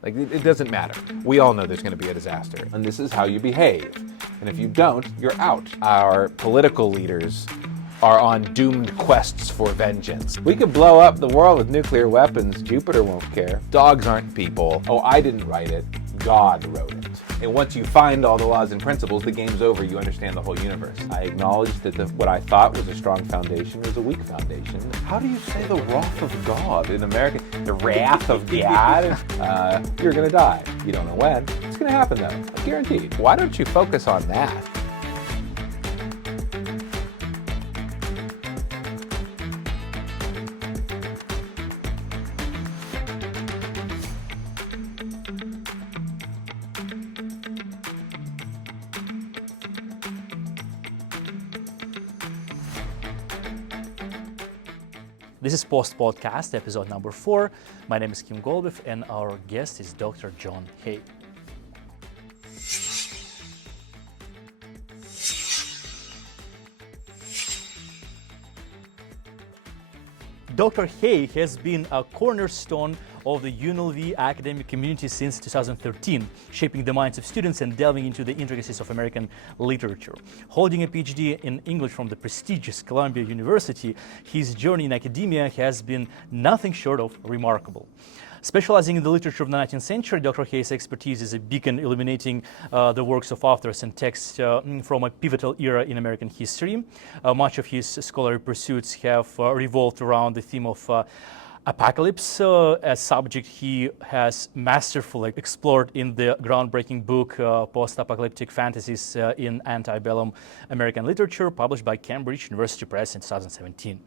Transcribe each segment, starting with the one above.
Like, it doesn't matter. We all know there's going to be a disaster. And this is how you behave. And if you don't, you're out. Our political leaders are on doomed quests for vengeance. We could blow up the world with nuclear weapons. Jupiter won't care. Dogs aren't people. Oh, I didn't write it. God wrote it. And once you find all the laws and principles, the game's over. You understand the whole universe. I acknowledge that what I thought was a strong foundation was a weak foundation. How do you say the wrath of God in American? The wrath of God? You're gonna die. You don't know when. It's gonna happen though. Guaranteed. Why don't you focus on that? This is Post-Podcast, episode number 4. My name is Kim Golbev, and our guest is Dr. John Hay. Dr. Hay has been a cornerstone of the UNLV academic community since 2013, shaping the minds of students and delving into the intricacies of American literature. Holding a PhD in English from the prestigious Columbia University, his journey in academia has been nothing short of remarkable. Specializing in the literature of the 19th century, Dr. Hay's expertise is a beacon illuminating the works of authors and texts from a pivotal era in American history. Much of his scholarly pursuits have revolved around the theme of Apocalypse, a subject he has masterfully explored in the groundbreaking book Postapocalyptic Fantasies in Antebellum American Literature, published by Cambridge University Press in 2017.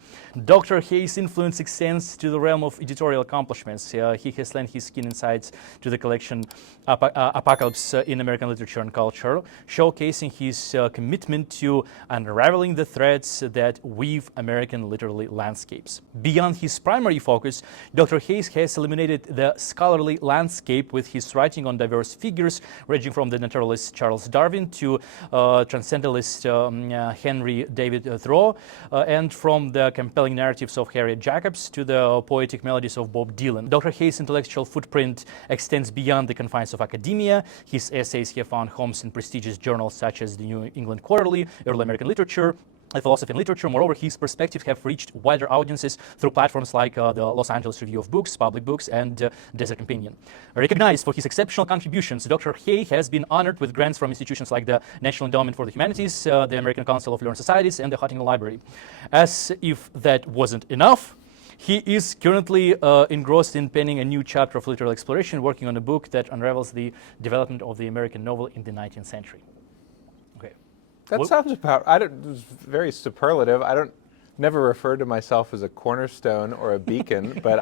Dr. Hay's influence extends to the realm of editorial accomplishments. He has lent his keen insights to the collection Apocalypse in American Literature and Culture, showcasing his commitment to unraveling the threads that weave American literary landscapes. Beyond his primary focus, Dr. Hay has illuminated the scholarly landscape with his writing on diverse figures, ranging from the naturalist Charles Darwin to transcendentalist Henry David Thoreau, and from the compelling narratives of Harriet Jacobs to the poetic melodies of Bob Dylan. Dr. Hay's intellectual footprint extends beyond the confines of academia. His essays have found homes in prestigious journals such as the New England Quarterly, Early American Literature, Philosophy and Literature. Moreover, his perspectives have reached wider audiences through platforms like the Los Angeles Review of Books, Public Books, and Desert Companion. Recognized for his exceptional contributions, Dr. Hay has been honored with grants from institutions like the National Endowment for the Humanities, the American Council of Learned Societies, and the Huntington Library. As if that wasn't enough, he is currently engrossed in penning a new chapter of literary exploration, working on a book that unravels the development of the American novel in the 19th century. That sounds about. It was very superlative. Never referred to myself as a cornerstone or a beacon, but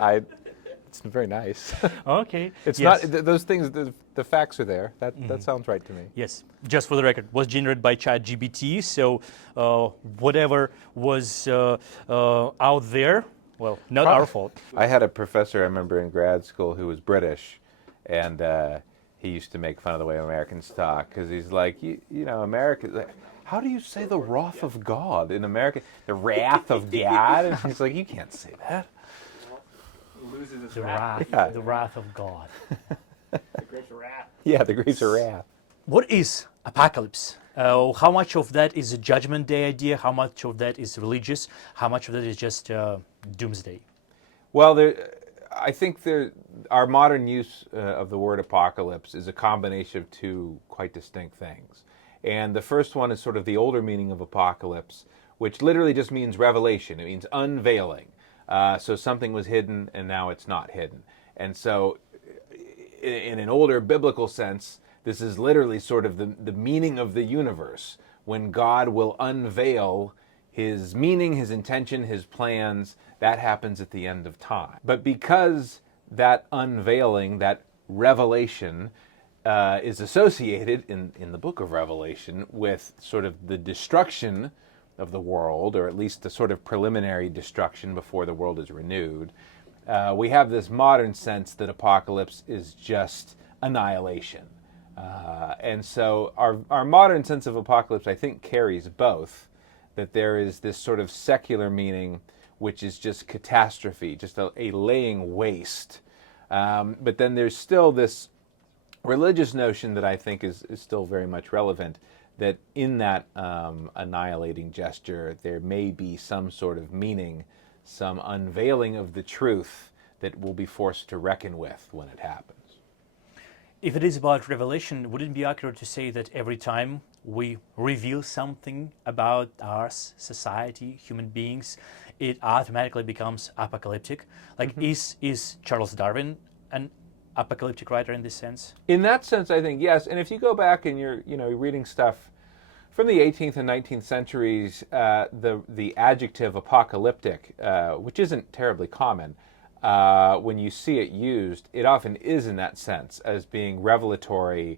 it's very nice. Okay. It's yes. not those things. The facts are there. That sounds right to me. Yes. Just for the record, was generated by ChatGPT. So whatever was out there, well, not our fault. I had a professor I remember in grad school who was British, and he used to make fun of the way Americans talk because he's like, you know, America. How do you say the wrath of God in America? The wrath of God? And he's like, you can't say that. Loses his The wrath. wrath, the wrath of God. The grapes of wrath. Yeah, the grapes of wrath. What is apocalypse? How much of that is a Judgment Day idea? How much of that is religious? How much of that is just doomsday? Well, I think our modern use of the word apocalypse is a combination of two quite distinct things. And the first one is sort of the older meaning of apocalypse, which literally just means revelation. It means unveiling. So something was hidden and now it's not hidden. And so in an older biblical sense, this is literally sort of the meaning of the universe, when God will unveil his meaning, his intention, his plans. That happens at the end of time. But because that unveiling, that revelation, is associated in the book of Revelation with sort of the destruction of the world, or at least the sort of preliminary destruction before the world is renewed, we have this modern sense that apocalypse is just annihilation. And so our modern sense of apocalypse, I think, carries both, that there is this sort of secular meaning, which is just catastrophe, just a laying waste But then there's still this religious notion that I think is still very much relevant, that in that annihilating gesture there may be some sort of meaning, some unveiling of the truth that we'll be forced to reckon with when it happens. If it is about revelation, would it be accurate to say that every time we reveal something about our society, human beings, it automatically becomes apocalyptic? Like, is Charles Darwin an apocalyptic writer in this sense? In that sense, I think yes. And if you go back and you're reading stuff from the 18th and 19th centuries, the adjective apocalyptic, which isn't terribly common, when you see it used, it often is in that sense, as being revelatory,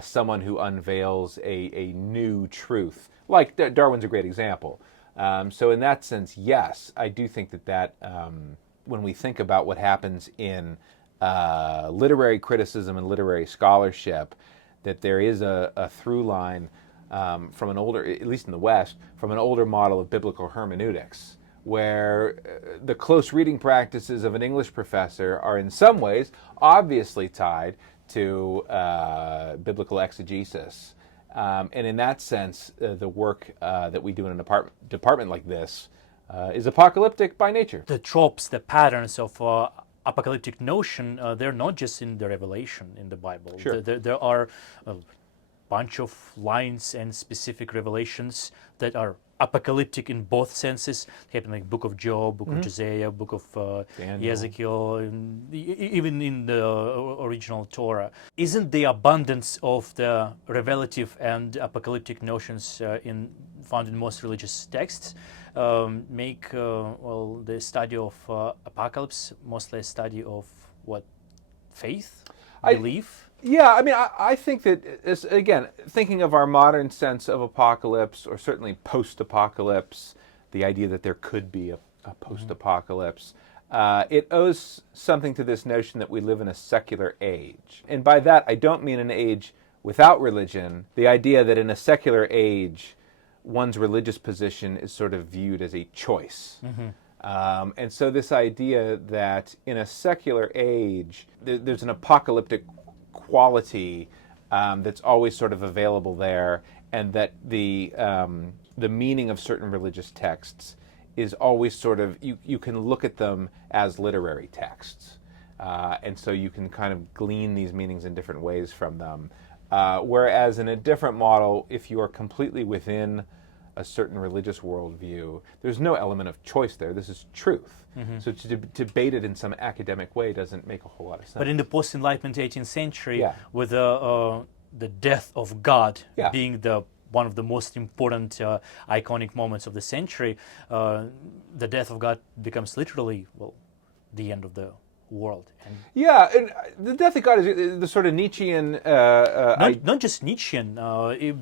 someone who unveils a new truth. Like Darwin's a great example. So in that sense, yes, I do think that when we think about what happens in literary criticism and literary scholarship, that there is a through line from an older, at least in the West, from an older model of biblical hermeneutics, where the close reading practices of an English professor are in some ways obviously tied to biblical exegesis. And in that sense, the work that we do in an department like this is apocalyptic by nature. The tropes, the patterns of apocalyptic notion, they're not just in the Revelation in the Bible. Sure. There are a bunch of lines and specific revelations that are apocalyptic in both senses, happening like Book of Job, Book of Josiah, Book of Ezekiel, and even in the original Torah. Isn't the abundance of the revelative and apocalyptic notions found in most religious texts make the study of apocalypse mostly a study of what? Faith? Belief? Yeah, I mean, I think that, again, thinking of our modern sense of apocalypse, or certainly post-apocalypse, the idea that there could be a post-apocalypse, it owes something to this notion that we live in a secular age. And by that, I don't mean an age without religion, the idea that in a secular age, one's religious position is sort of viewed as a choice. And so this idea that in a secular age, there's an apocalyptic quality that's always sort of available there, and that the meaning of certain religious texts is always sort of, you can look at them as literary texts, and so you can kind of glean these meanings in different ways from them. Whereas in a different model, if you are completely within a certain religious worldview, there's no element of choice there. This is truth. So to debate it in some academic way doesn't make a whole lot of sense. But in the post-Enlightenment 18th century, with the death of God being one of the most important iconic moments of the century, the death of God becomes literally, the end of the world. And and the death of God is the sort of Nietzschean... not just Nietzschean,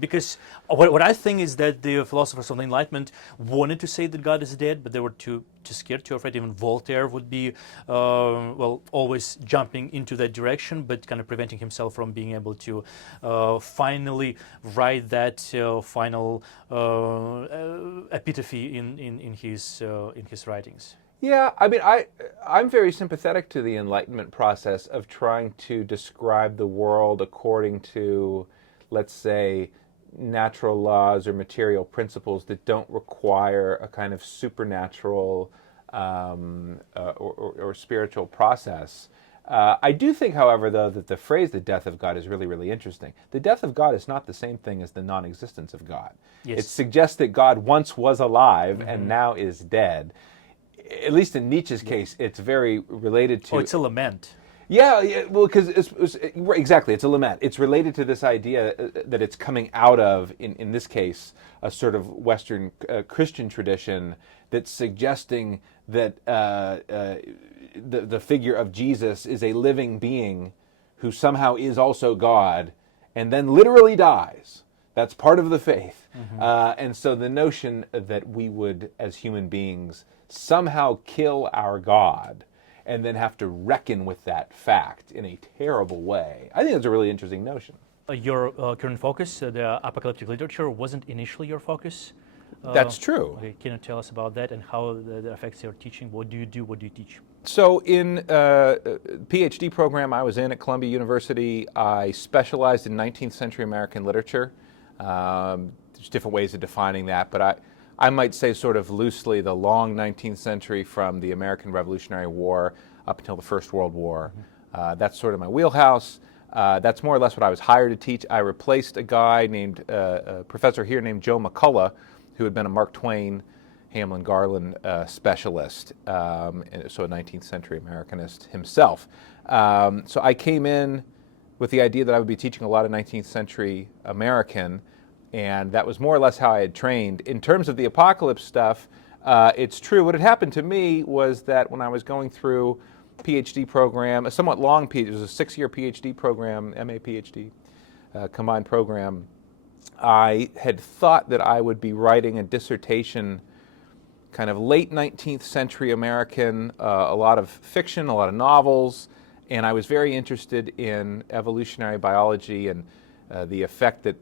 because what I think is that the philosophers of the Enlightenment wanted to say that God is dead, but they were too scared, too afraid. Even Voltaire would be, always jumping into that direction, but kind of preventing himself from being able to finally write that final epitaph in his writings. Yeah, I mean, I'm very sympathetic to the Enlightenment process of trying to describe the world according to, let's say, natural laws or material principles that don't require a kind of supernatural or spiritual process. I do think, however, though, that the phrase "the death of God" is really, really interesting. The death of God is not the same thing as the non-existence of God. Yes. It suggests that God once was alive and now is dead. At least in Nietzsche's case, it's very related to... Oh, it's a lament. Yeah, well, because exactly, it's a lament. It's related to this idea that it's coming out of, in this case, a sort of Western Christian tradition that's suggesting that the figure of Jesus is a living being who somehow is also God, and then literally dies. That's part of the faith. And so the notion that we would, as human beings, somehow kill our God and then have to reckon with that fact in a terrible way, I think that's a really interesting notion. Your current focus, the apocalyptic literature, wasn't initially your focus? That's true. Okay, can you tell us about that and how that affects your teaching? What do you do? What do you teach? So in PhD program I was in at Columbia University, I specialized in 19th century American literature. There's different ways of defining that, but I might say sort of loosely the long 19th century from the American Revolutionary War up until the First World War. That's sort of my wheelhouse. That's more or less what I was hired to teach. I replaced a guy named, a professor here named Joe McCullough, who had been a Mark Twain, Hamlin Garland specialist, so a 19th century Americanist himself. So I came in with the idea that I would be teaching a lot of 19th century American, and that was more or less how I had trained. In terms of the apocalypse stuff, it's true. What had happened to me was that when I was going through PhD program, a somewhat long PhD, it was a 6-year PhD program, MA PhD combined program, I had thought that I would be writing a dissertation kind of late 19th century American, a lot of fiction, a lot of novels, and I was very interested in evolutionary biology and the effect that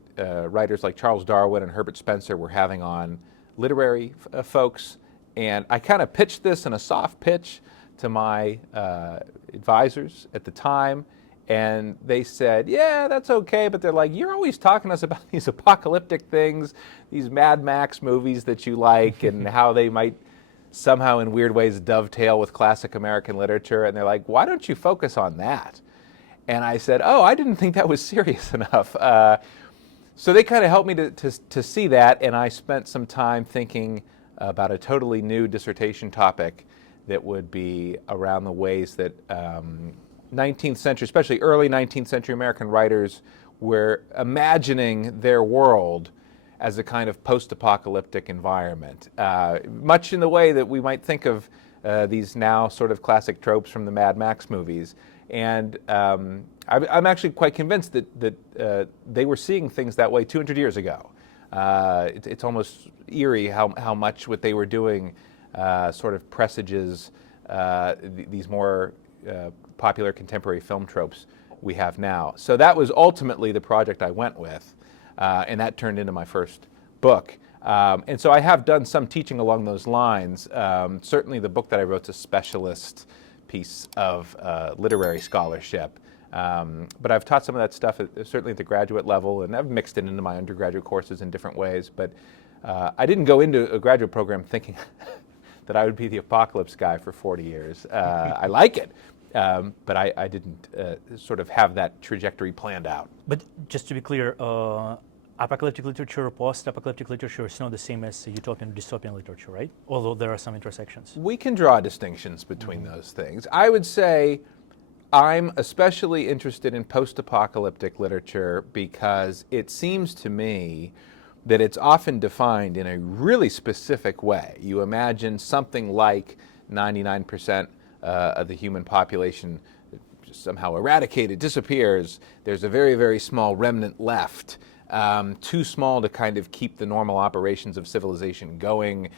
writers like Charles Darwin and Herbert Spencer were having on literary folks. And I kind of pitched this in a soft pitch to my advisors at the time, and they said, yeah, that's okay, but they're like, you're always talking to us about these apocalyptic things, these Mad Max movies that you like, and how they might somehow in weird ways dovetail with classic American literature, and they're like, why don't you focus on that? And I said, oh, I didn't think that was serious enough. So they kind of helped me to see that, and I spent some time thinking about a totally new dissertation topic that would be around the ways that 19th century, especially early 19th century American writers were imagining their world as a kind of post-apocalyptic environment, much in the way that we might think of these now sort of classic tropes from the Mad Max movies. And I'm actually quite convinced that they were seeing things that way 200 years ago. It's almost eerie how much what they were doing sort of presages these more popular contemporary film tropes we have now. So that was ultimately the project I went with, and that turned into my first book. And so I have done some teaching along those lines. Certainly the book that I wrote is a specialist piece of literary scholarship. But I've taught some of that stuff certainly at the graduate level, and I've mixed it into my undergraduate courses in different ways. But I didn't go into a graduate program thinking that I would be the apocalypse guy for 40 years. I like it, but I didn't sort of have that trajectory planned out. But just to be clear, apocalyptic literature, post-apocalyptic literature is not the same as utopian dystopian literature, right? Although there are some intersections. We can draw distinctions between those things. I would say I'm especially interested in post-apocalyptic literature because it seems to me that it's often defined in a really specific way. You imagine something like 99% of the human population somehow eradicated, disappears. There's a very, very small remnant left, too small to kind of keep the normal operations of civilization going.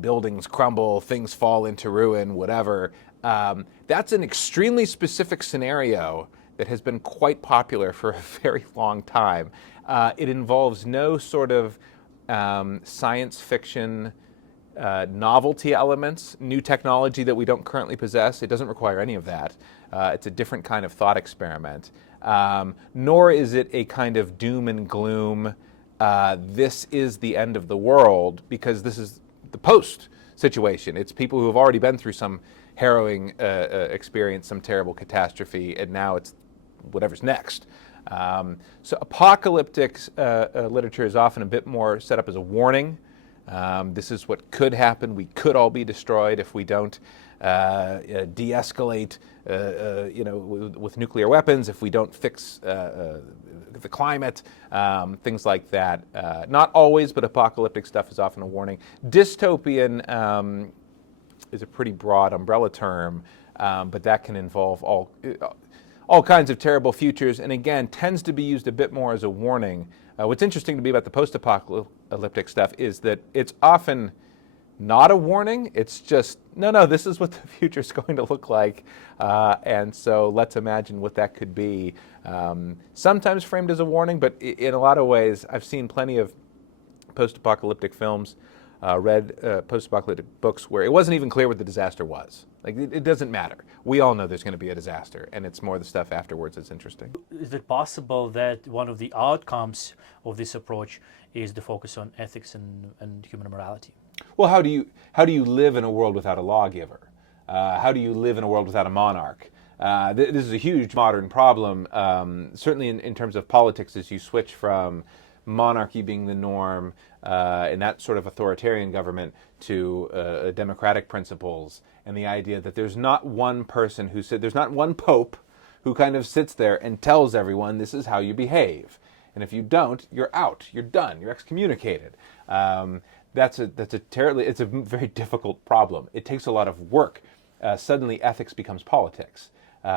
Buildings crumble, things fall into ruin, whatever. That's an extremely specific scenario that has been quite popular for a very long time. It involves no sort of science fiction novelty elements, new technology that we don't currently possess. It doesn't require any of that. It's a different kind of thought experiment. Nor is it a kind of doom and gloom, this is the end of the world, because this is the post situation. It's people who have already been through some harrowing experience, some terrible catastrophe, and now it's whatever's next. So apocalyptic literature is often a bit more set up as a warning. This is what could happen. We could all be destroyed if we don't de-escalate, with nuclear weapons, if we don't fix the climate, things like that. Not always, but apocalyptic stuff is often a warning. Dystopian is a pretty broad umbrella term, but that can involve all kinds of terrible futures, and again, tends to be used a bit more as a warning. What's interesting to me about the post-apocalyptic stuff is that it's often not a warning. It's just, no, this is what the future's going to look like, and so let's imagine what that could be. Sometimes framed as a warning, but in a lot of ways, I've seen plenty of post-apocalyptic films, read post-apocalyptic books where it wasn't even clear what the disaster was. Like, it doesn't matter. We all know there's going to be a disaster, and it's more the stuff afterwards that's interesting. Is it possible that one of the outcomes of this approach is the focus on ethics and human morality? Well, how do you live in a world without a lawgiver? How do you live in a world without a monarch? This is a huge modern problem, certainly in terms of politics, as you switch from monarchy being the norm in that sort of authoritarian government to democratic principles, and the idea that there's not one person there's not one pope who kind of sits there and tells everyone this is how you behave, and if you don't, you're out, you're done, you're excommunicated. It's a very difficult problem. It takes a lot of work. Suddenly, ethics becomes politics. We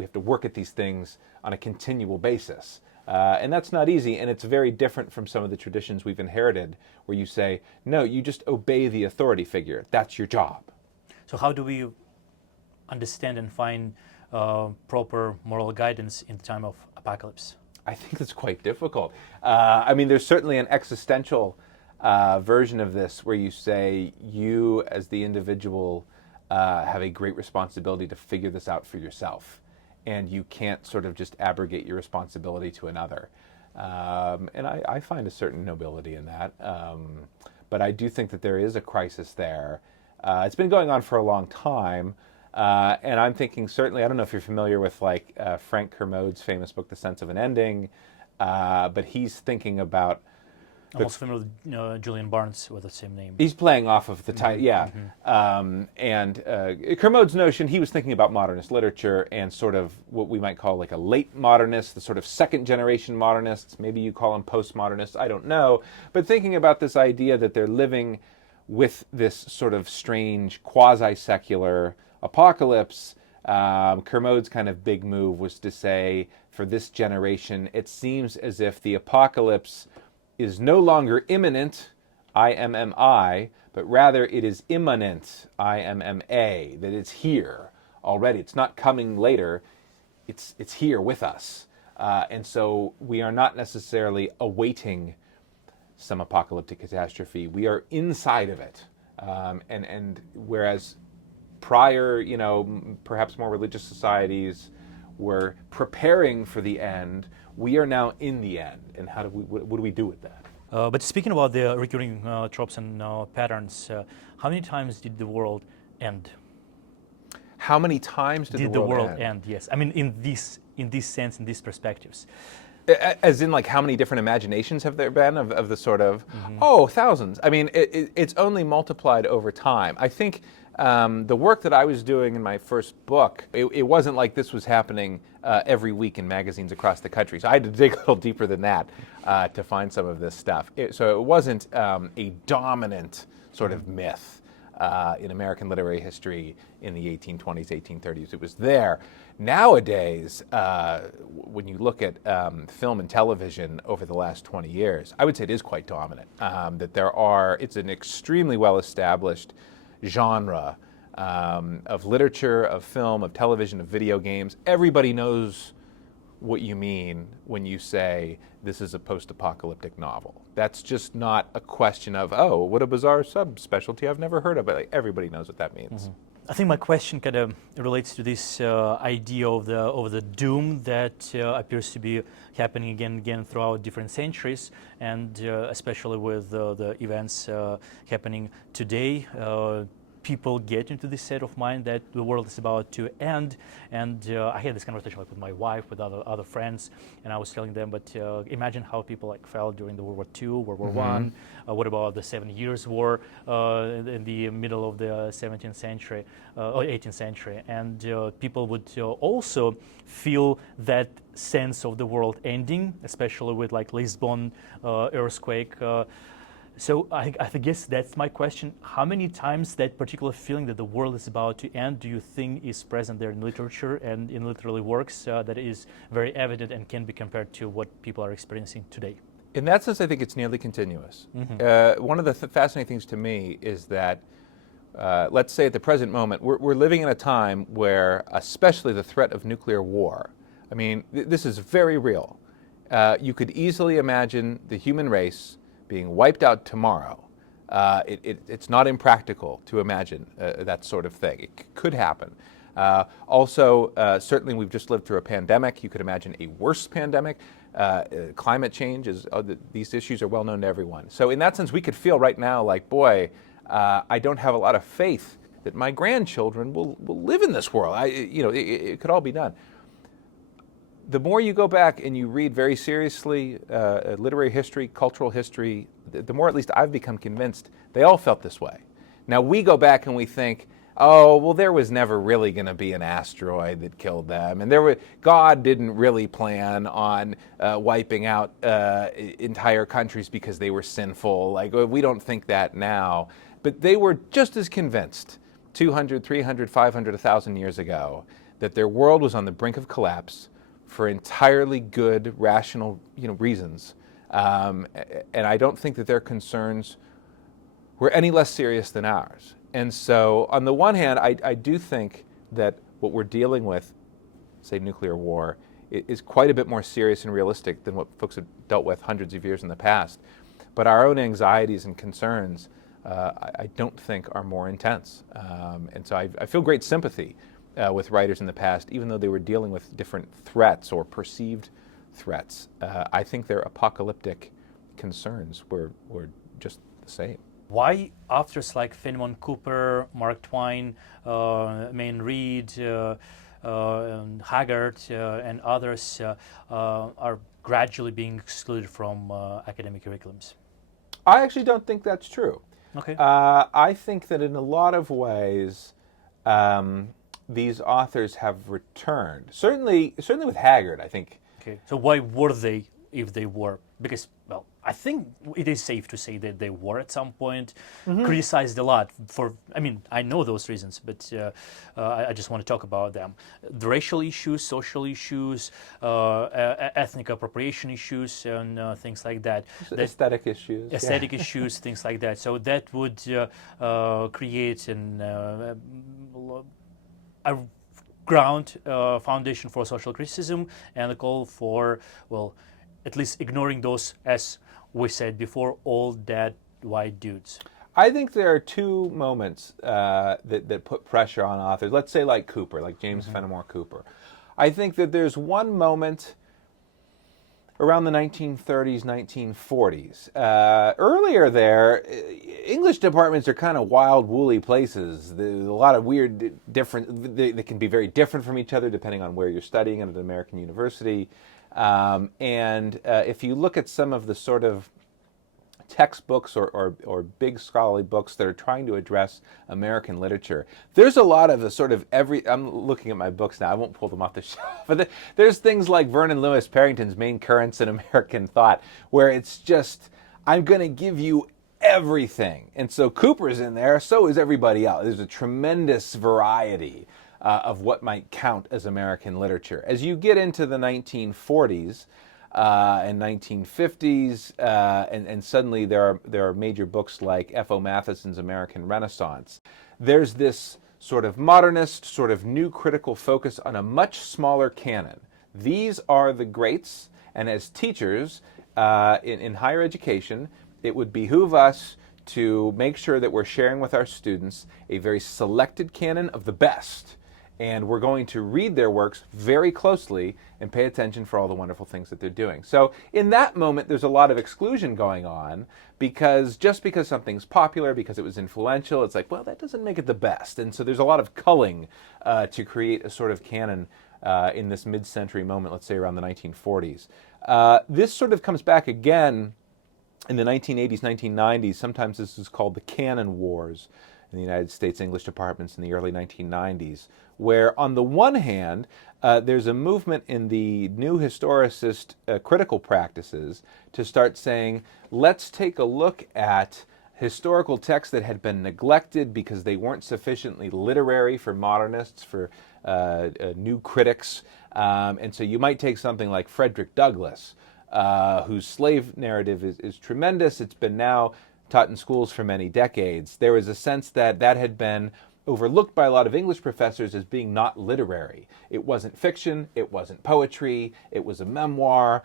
have to work at these things on a continual basis. And that's not easy, and it's very different from some of the traditions we've inherited, where you say, no, you just obey the authority figure. That's your job. So how do we understand and find proper moral guidance in the time of apocalypse? I think it's quite difficult. I mean, there's certainly an existential version of this where you say, you as the individual have a great responsibility to figure this out for yourself. And you can't sort of just abrogate your responsibility to another. And I find a certain nobility in that. But I do think that there is a crisis there. It's been going on for a long time. And I'm thinking certainly, I don't know if you're familiar with like Frank Kermode's famous book, The Sense of an Ending, but he's thinking about I'm also familiar with Julian Barnes with the same name. He's playing off of the title, yeah. And Kermode's notion, he was thinking about modernist literature and sort of what we might call like a late modernist, the sort of second generation modernists. Maybe you call them postmodernists, I don't know. But thinking about this idea that they're living with this sort of strange quasi-secular apocalypse. Kermode's kind of big move was to say, for this generation, it seems as if the apocalypse is no longer imminent, I-M-M-I, but rather it is immanent, I-M-M-A, that it's here already. It's not coming later, it's here with us. And so we are not necessarily awaiting some apocalyptic catastrophe. We are inside of it. And whereas prior, perhaps more religious societies were preparing for the end, we are now in the end, and what do we do with that? But speaking about the recurring tropes and patterns, how many times did the world end? How many times did the world end? Yes, I mean in this sense, in these perspectives. As in, like, how many different imaginations have there been of the sort of, thousands. I mean, it's only multiplied over time. I think the work that I was doing in my first book, it wasn't like this was happening every week in magazines across the country. So I had to dig a little deeper than that to find some of this stuff. So it wasn't a dominant sort of myth in American literary history in the 1820s, 1830s. It was there. Nowadays, when you look at film and television over the last 20 years, I would say it is quite dominant. It's an extremely well-established genre of literature, of film, of television, of video games. Everybody knows what you mean when you say this is a post-apocalyptic novel. That's just not a question of, oh, what a bizarre subspecialty I've never heard of. Like, everybody knows what that means. I think my question kind of relates to this idea of the doom that appears to be happening again and again throughout different centuries, and especially with the events happening today. People get into this state of mind that the world is about to end, and I had this conversation with my wife, with other friends, and I was telling them, but imagine how people felt during the World War II, World War I. What about the 7 Years War in the middle of the 17th century or 18th century? And people would also feel that sense of the world ending, especially with Lisbon earthquake. So I guess that's my question. How many times that particular feeling that the world is about to end do you think is present there in literature and in literary works that is very evident and can be compared to what people are experiencing today? In that sense, I think it's nearly continuous. One of the fascinating things to me is that, let's say at the present moment, we're living in a time where, especially the threat of nuclear war, I mean, this is very real. You could easily imagine the human race being wiped out tomorrow It's not impractical to imagine that sort of thing. It could happen. Also, certainly we've just lived through a pandemic. You could imagine a worse pandemic. Climate change, these issues are well known to everyone. So in that sense, we could feel right now like, boy, I don't have a lot of faith that my grandchildren will live in this world. It could all be done. The more you go back and you read very seriously literary history, cultural history, the more at least I've become convinced they all felt this way. Now we go back and we think, oh, well, there was never really going to be an asteroid that killed them, and God didn't really plan on wiping out entire countries because they were sinful. Like, we don't think that now. But they were just as convinced 200, 300, 500, 1,000 years ago that their world was on the brink of collapse for entirely good, rational reasons. And I don't think that their concerns were any less serious than ours. And so, on the one hand, I do think that what we're dealing with, say nuclear war, is quite a bit more serious and realistic than what folks have dealt with hundreds of years in the past. But our own anxieties and concerns, I don't think are more intense. And so I feel great sympathy with writers in the past, even though they were dealing with different threats or perceived threats. I think their apocalyptic concerns were just the same. Why authors like Philemon Cooper, Mark Twain, Reid, and Haggard, and others are gradually being excluded from academic curriculums? I actually don't think that's true. Okay. I think that in a lot of ways, these authors have returned. Certainly with Haggard, I think. Okay. So why were they, if they were? Because, well, I think it is safe to say that they were at some point criticized a lot for, I know those reasons, but I just want to talk about them. The racial issues, social issues, ethnic appropriation issues, and things like that. Aesthetic issues. Aesthetic issues, things like that. So that would create a ground foundation for social criticism and a call for, well, at least ignoring those, as we said before, old dead white dudes. I think there are two moments that put pressure on authors. Let's say like Cooper, like James Fenimore Cooper. I think that there's one moment around the 1930s, 1940s. Earlier there, English departments are kind of wild, woolly places. There's a lot of weird, they can be very different from each other depending on where you're studying at an American university. And if you look at some of the sort of textbooks or big scholarly books that are trying to address American literature, there's a lot of the sort of I'm looking at my books now, I won't pull them off the shelf, but there's things like Vernon Lewis Parrington's Main Currents in American Thought, where it's just, I'm going to give you everything. And so Cooper's in there, so is everybody else. There's a tremendous variety of what might count as American literature. As you get into the 1940s and 1950s, and suddenly there are major books like F.O. Matheson's American Renaissance, there's this sort of modernist, sort of new critical focus on a much smaller canon. These are the greats, and as teachers in higher education, it would behoove us to make sure that we're sharing with our students a very selected canon of the best. And we're going to read their works very closely and pay attention for all the wonderful things that they're doing. So in that moment, there's a lot of exclusion going on, because just because something's popular, because it was influential, it's like, well, that doesn't make it the best. And so there's a lot of culling to create a sort of canon in this mid-century moment, let's say around the 1940s. This sort of comes back again in the 1980s, 1990s. Sometimes this is called the Canon Wars in the United States English departments in the early 1990s, where on the one hand, there's a movement in the new historicist critical practices to start saying, let's take a look at historical texts that had been neglected because they weren't sufficiently literary for modernists, for new critics. And so you might take something like Frederick Douglass, whose slave narrative is tremendous. It's been now taught in schools for many decades. There was a sense that that had been overlooked by a lot of English professors as being not literary. It wasn't fiction, it wasn't poetry, it was a memoir,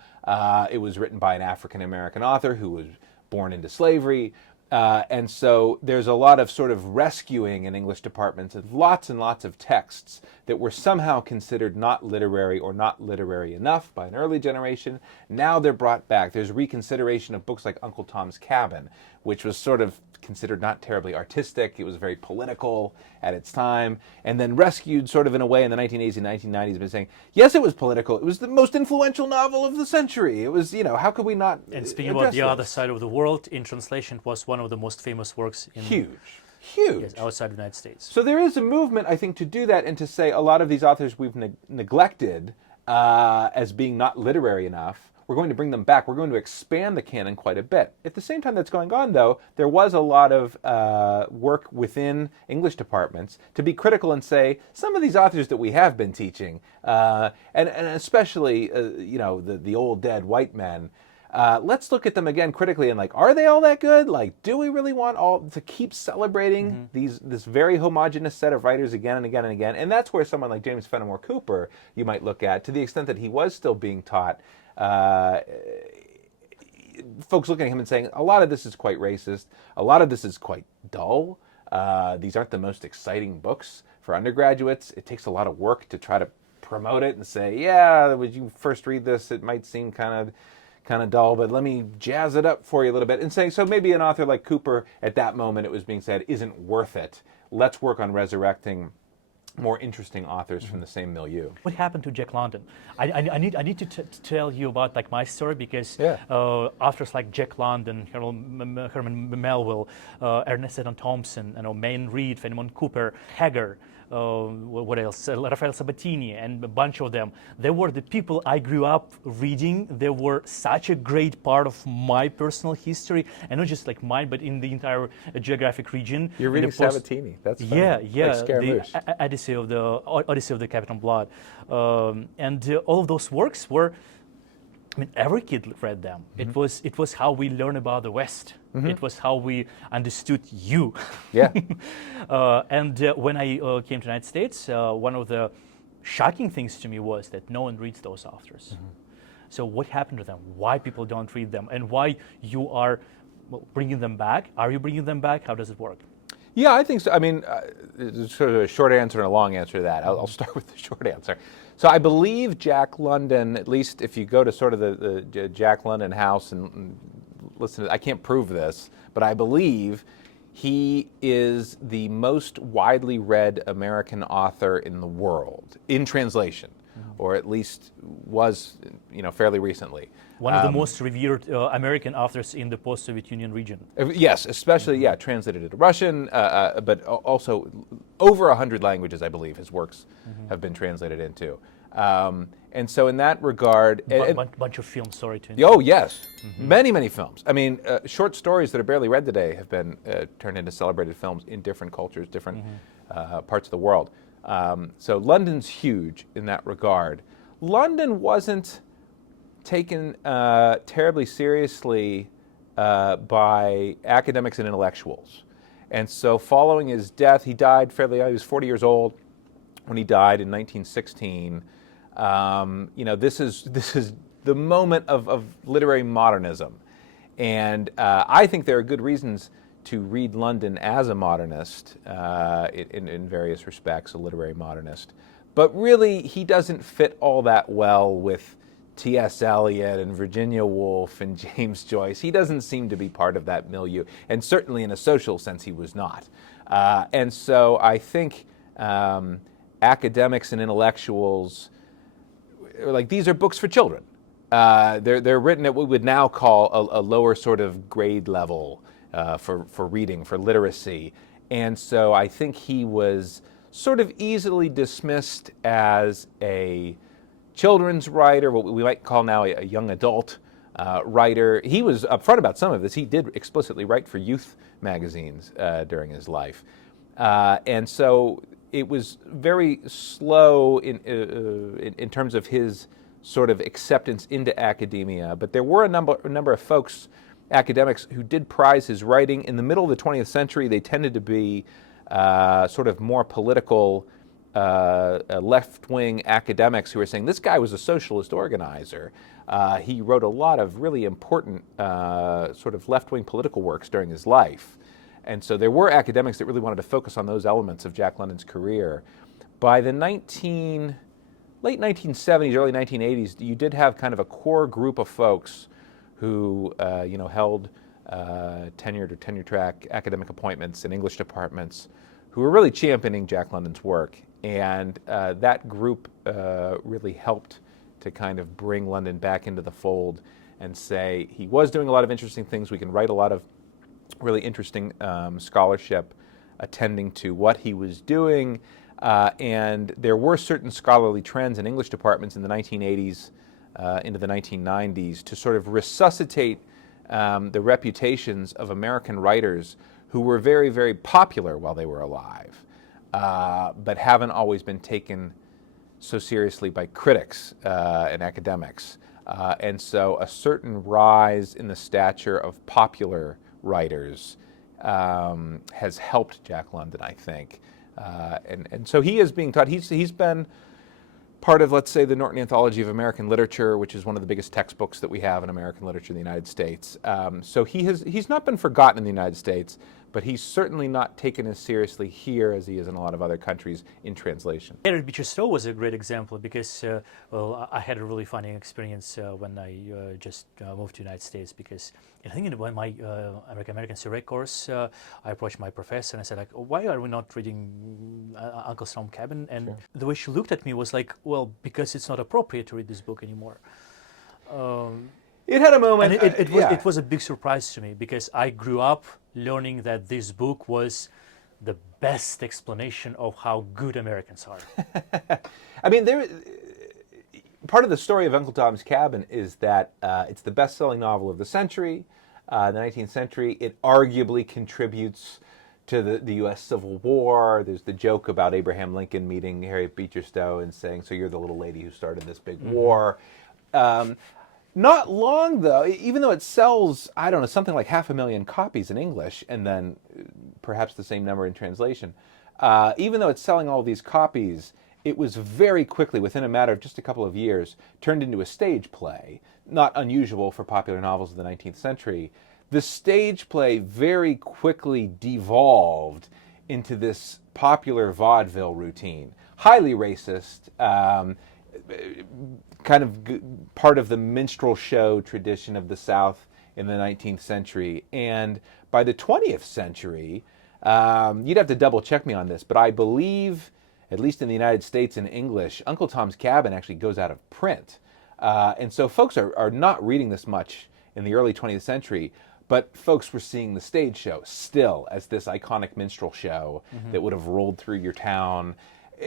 it was written by an African-American author who was born into slavery. And so there's a lot of sort of rescuing in English departments of lots and lots of texts that were somehow considered not literary or not literary enough by an early generation. Now they're brought back. There's reconsideration of books like Uncle Tom's Cabin, which was sort of considered not terribly artistic. It was very political at its time, and then rescued sort of in a way in the 1980s and 1990s by saying, yes, it was political. It was the most influential novel of the century. It was, how could we not And speaking about the other side of the world, in translation, it was one of the most famous works in huge. Yes, outside the United States. So there is a movement, I think, to do that and to say a lot of these authors we've neglected as being not literary enough. We're going to bring them back. We're going to expand the canon quite a bit. At the same time that's going on, though, there was a lot of work within English departments to be critical and say, some of these authors that we have been teaching, and especially, the old dead white men, let's look at them again critically and are they all that good? Do we really want to keep celebrating this very homogenous set of writers again and again and again? And that's where someone like James Fenimore Cooper you might look at, to the extent that he was still being taught. Folks looking at him and saying, a lot of this is quite racist. A lot of this is quite dull. These aren't the most exciting books for undergraduates. It takes a lot of work to try to promote it and say, yeah, when you first read this, it might seem kind of dull, but let me jazz it up for you a little bit. And saying, so maybe an author like Cooper, at that moment it was being said, isn't worth it. Let's work on resurrecting more interesting authors from the same milieu. What happened to Jack London? I need to tell you about my story, because authors like Jack London, Herman Melville, Ernest Seton Thompson, Reid, Fenimore Cooper, Haggard, what else? Raphael Sabatini, and a bunch of them. They were the people I grew up reading. They were such a great part of my personal history, and not just mine, but in the entire geographic region. You're reading Sabatini. That's funny. Yeah. Like Scaramouche. The Odyssey of the Captain Blood, and all of those works were. Every kid read them. It was how we learn about the West. It was how we understood you. Yeah. And when I came to the United States, one of the shocking things to me was that no one reads those authors. So what happened to them? Why people don't read them? And why you are bringing them back? Are you bringing them back? How does it work? Yeah, I think so. There's sort of a short answer and a long answer to that. I'll start with the short answer. So I believe Jack London, at least if you go to sort of the Jack London house and listen to, I can't prove this, but I believe he is the most widely read American author in the world, in translation, or at least was, fairly recently. One of the most revered American authors in the post-Soviet Union region. Yes, especially, translated into Russian, but also over 100 languages, I believe, his works have been translated into. And so in that regard... bunch of films, sorry to interrupt. Oh, yes. Many, many films. Short stories that are barely read today have been turned into celebrated films in different cultures, different parts of the world. So London's huge in that regard. London wasn't taken terribly seriously by academics and intellectuals. And so following his death, he died fairly young. He was 40 years old when he died in 1916. This is the moment of literary modernism. And I think there are good reasons to read London as a modernist in various respects, a literary modernist. But really, he doesn't fit all that well with T.S. Eliot and Virginia Woolf and James Joyce. He doesn't seem to be part of that milieu, and certainly in a social sense he was not. And so I think academics and intellectuals, these are books for children. They're written at what we would now call a lower sort of grade level for reading, for literacy. And so I think he was sort of easily dismissed as a children's writer, what we might call now a young adult writer. He was upfront about some of this. He did explicitly write for youth magazines during his life. And so it was very slow in terms of his sort of acceptance into academia. But there were a number of folks, academics, who did prize his writing. In the middle of the 20th century, they tended to be sort of more political left-wing academics who were saying this guy was a socialist organizer. He wrote a lot of really important sort of left-wing political works during his life. And so there were academics that really wanted to focus on those elements of Jack London's career. By the late 1970s, early 1980s, you did have kind of a core group of folks who held tenured or tenure-track academic appointments in English departments who were really championing Jack London's work. And that group really helped to kind of bring London back into the fold and say he was doing a lot of interesting things. We can write a lot of really interesting scholarship attending to what he was doing. And there were certain scholarly trends in English departments in the 1980s into the 1990s to sort of resuscitate the reputations of American writers who were very, very popular while they were alive, but haven't always been taken so seriously by critics and academics. And so a certain rise in the stature of popular writers has helped Jack London, I think. And so he is being taught, he's been part of, let's say, the Norton Anthology of American Literature, which is one of the biggest textbooks that we have in American literature in the United States. So he's not been forgotten in the United States, but he's certainly not taken as seriously here as he is in a lot of other countries in translation. Harriet Beecher Stowe was a great example because, I had a really funny experience when I just moved to the United States because I think in my American Survey course, I approached my professor and I said, like, why are we not reading Uncle Tom's Cabin? And Sure. the way she looked at me was like, well, because it's not appropriate to read this book anymore. It had a moment. And it was a big surprise to me because I grew up learning that this book was the best explanation of how good Americans are. I mean, part of the story of Uncle Tom's Cabin is that it's the best-selling novel of the century, the 19th century. It arguably contributes to the U.S. Civil War. There's the joke about Abraham Lincoln meeting Harriet Beecher Stowe and saying, "So you're the little lady who started this big war." Not long, though, even though it sells, I don't know, something like 500,000 copies in English, and then perhaps the same number in translation. Even though it's selling all of these copies, it was very quickly, within a matter of just a couple of years, turned into a stage play. Not unusual for popular novels of the 19th century. The stage play very quickly devolved into this popular vaudeville routine. Highly racist, kind of part of the minstrel show tradition of the South in the 19th century. And by the 20th century, you'd have to double check me on this, but I believe, at least in the United States in English, Uncle Tom's Cabin actually goes out of print. And so folks are not reading this much in the early 20th century, but folks were seeing the stage show still as this iconic minstrel show that would have rolled through your town.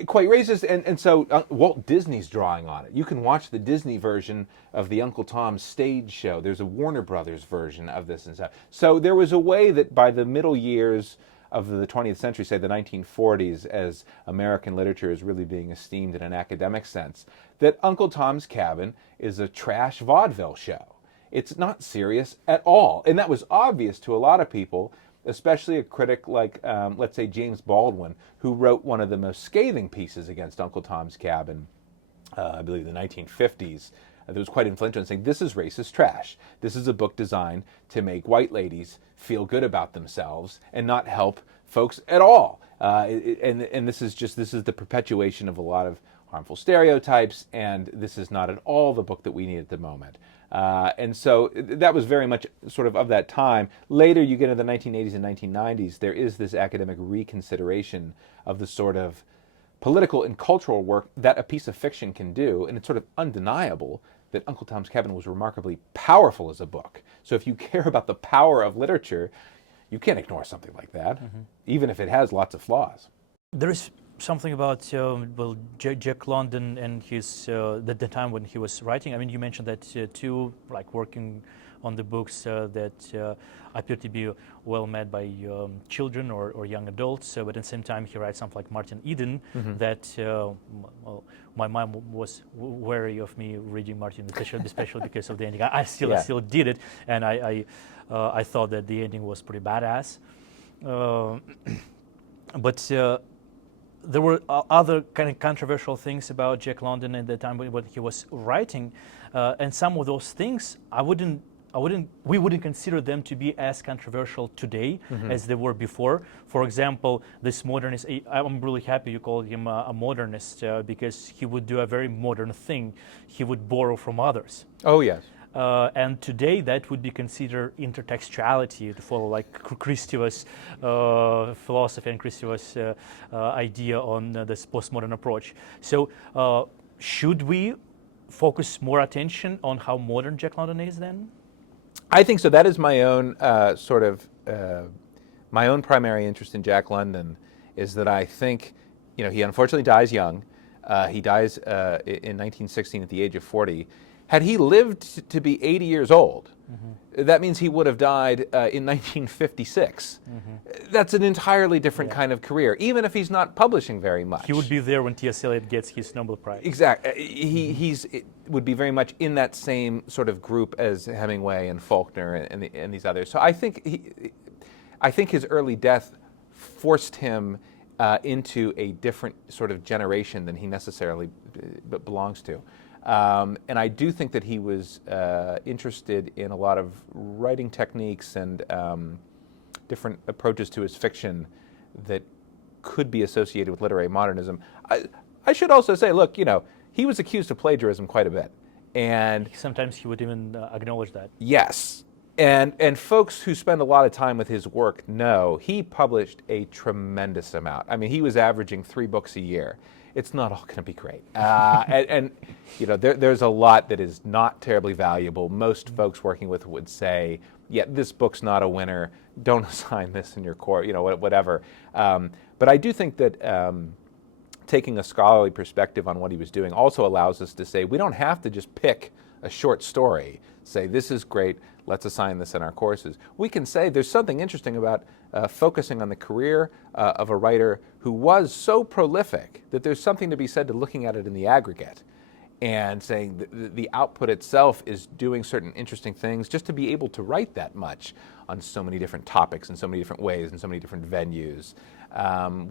Quite racist, and so Walt Disney's drawing on it. You can watch the Disney version of the Uncle Tom's stage show. There's a Warner Brothers version of this and stuff. So there was a way that by the middle years of the 20th century, say the 1940s, as American literature is really being esteemed in an academic sense, that Uncle Tom's Cabin is a trash vaudeville show. It's not serious at all. And that was obvious to a lot of people, especially a critic like, let's say, James Baldwin, who wrote one of the most scathing pieces against Uncle Tom's Cabin, I believe in the 1950s, that was quite influential in saying, this is racist trash. This is a book designed to make white ladies feel good about themselves and not help folks at all. And this is the perpetuation of a lot of harmful stereotypes, and this is not at all the book that we need at the moment. And so that was very much sort of that time. Later, you get into the 1980s and 1990s, there is this academic reconsideration of the sort of political and cultural work that a piece of fiction can do, and it's sort of undeniable that Uncle Tom's Cabin was remarkably powerful as a book. So if you care about the power of literature, you can't ignore something like that, even if it has lots of flaws. There is something about Jack London and his the time when he was writing. I mean, you mentioned that too, like working on the books that appear to be well met by children or young adults, but at the same time he writes something like Martin Eden that my mom was wary of me reading Martin, especially because of the ending. I still did it, and I thought that the ending was pretty badass, but there were other kind of controversial things about Jack London at the time when he was writing, and some of those things we wouldn't consider them to be as controversial today as they were before. For example, this modernist, I'm really happy you called him a modernist because he would do a very modern thing. He would borrow from others. Oh, yes. And today that would be considered intertextuality, to follow like Christie's philosophy and Christie's idea on this postmodern approach. So should we focus more attention on how modern Jack London is then? I think so. That is my own my own primary interest in Jack London, is that I think, he unfortunately dies young. He dies in 1916 at the age of 40. Had he lived to be 80 years old, that means he would have died in 1956. That's an entirely different kind of career, even if he's not publishing very much. He would be there when T.S. Eliot gets his Nobel Prize. Exactly. He would be very much in that same sort of group as Hemingway and Faulkner and these others. So I think his early death forced him into a different sort of generation than he necessarily belongs to. And I do think that he was interested in a lot of writing techniques and different approaches to his fiction that could be associated with literary modernism. I should also say, look, he was accused of plagiarism quite a bit. And sometimes he would even acknowledge that. Yes. And folks who spend a lot of time with his work know he published a tremendous amount. I mean, he was averaging 3 books a year. It's not all going to be great. And there's a lot that is not terribly valuable. Most folks working with would say, yeah, this book's not a winner. Don't assign this in your core, whatever. But I do think that taking a scholarly perspective on what he was doing also allows us to say we don't have to just pick a short story, say this is great, let's assign this in our courses. We can say there's something interesting about focusing on the career of a writer who was so prolific that there's something to be said to looking at it in the aggregate and saying the output itself is doing certain interesting things. Just to be able to write that much on so many different topics in so many different ways and so many different venues.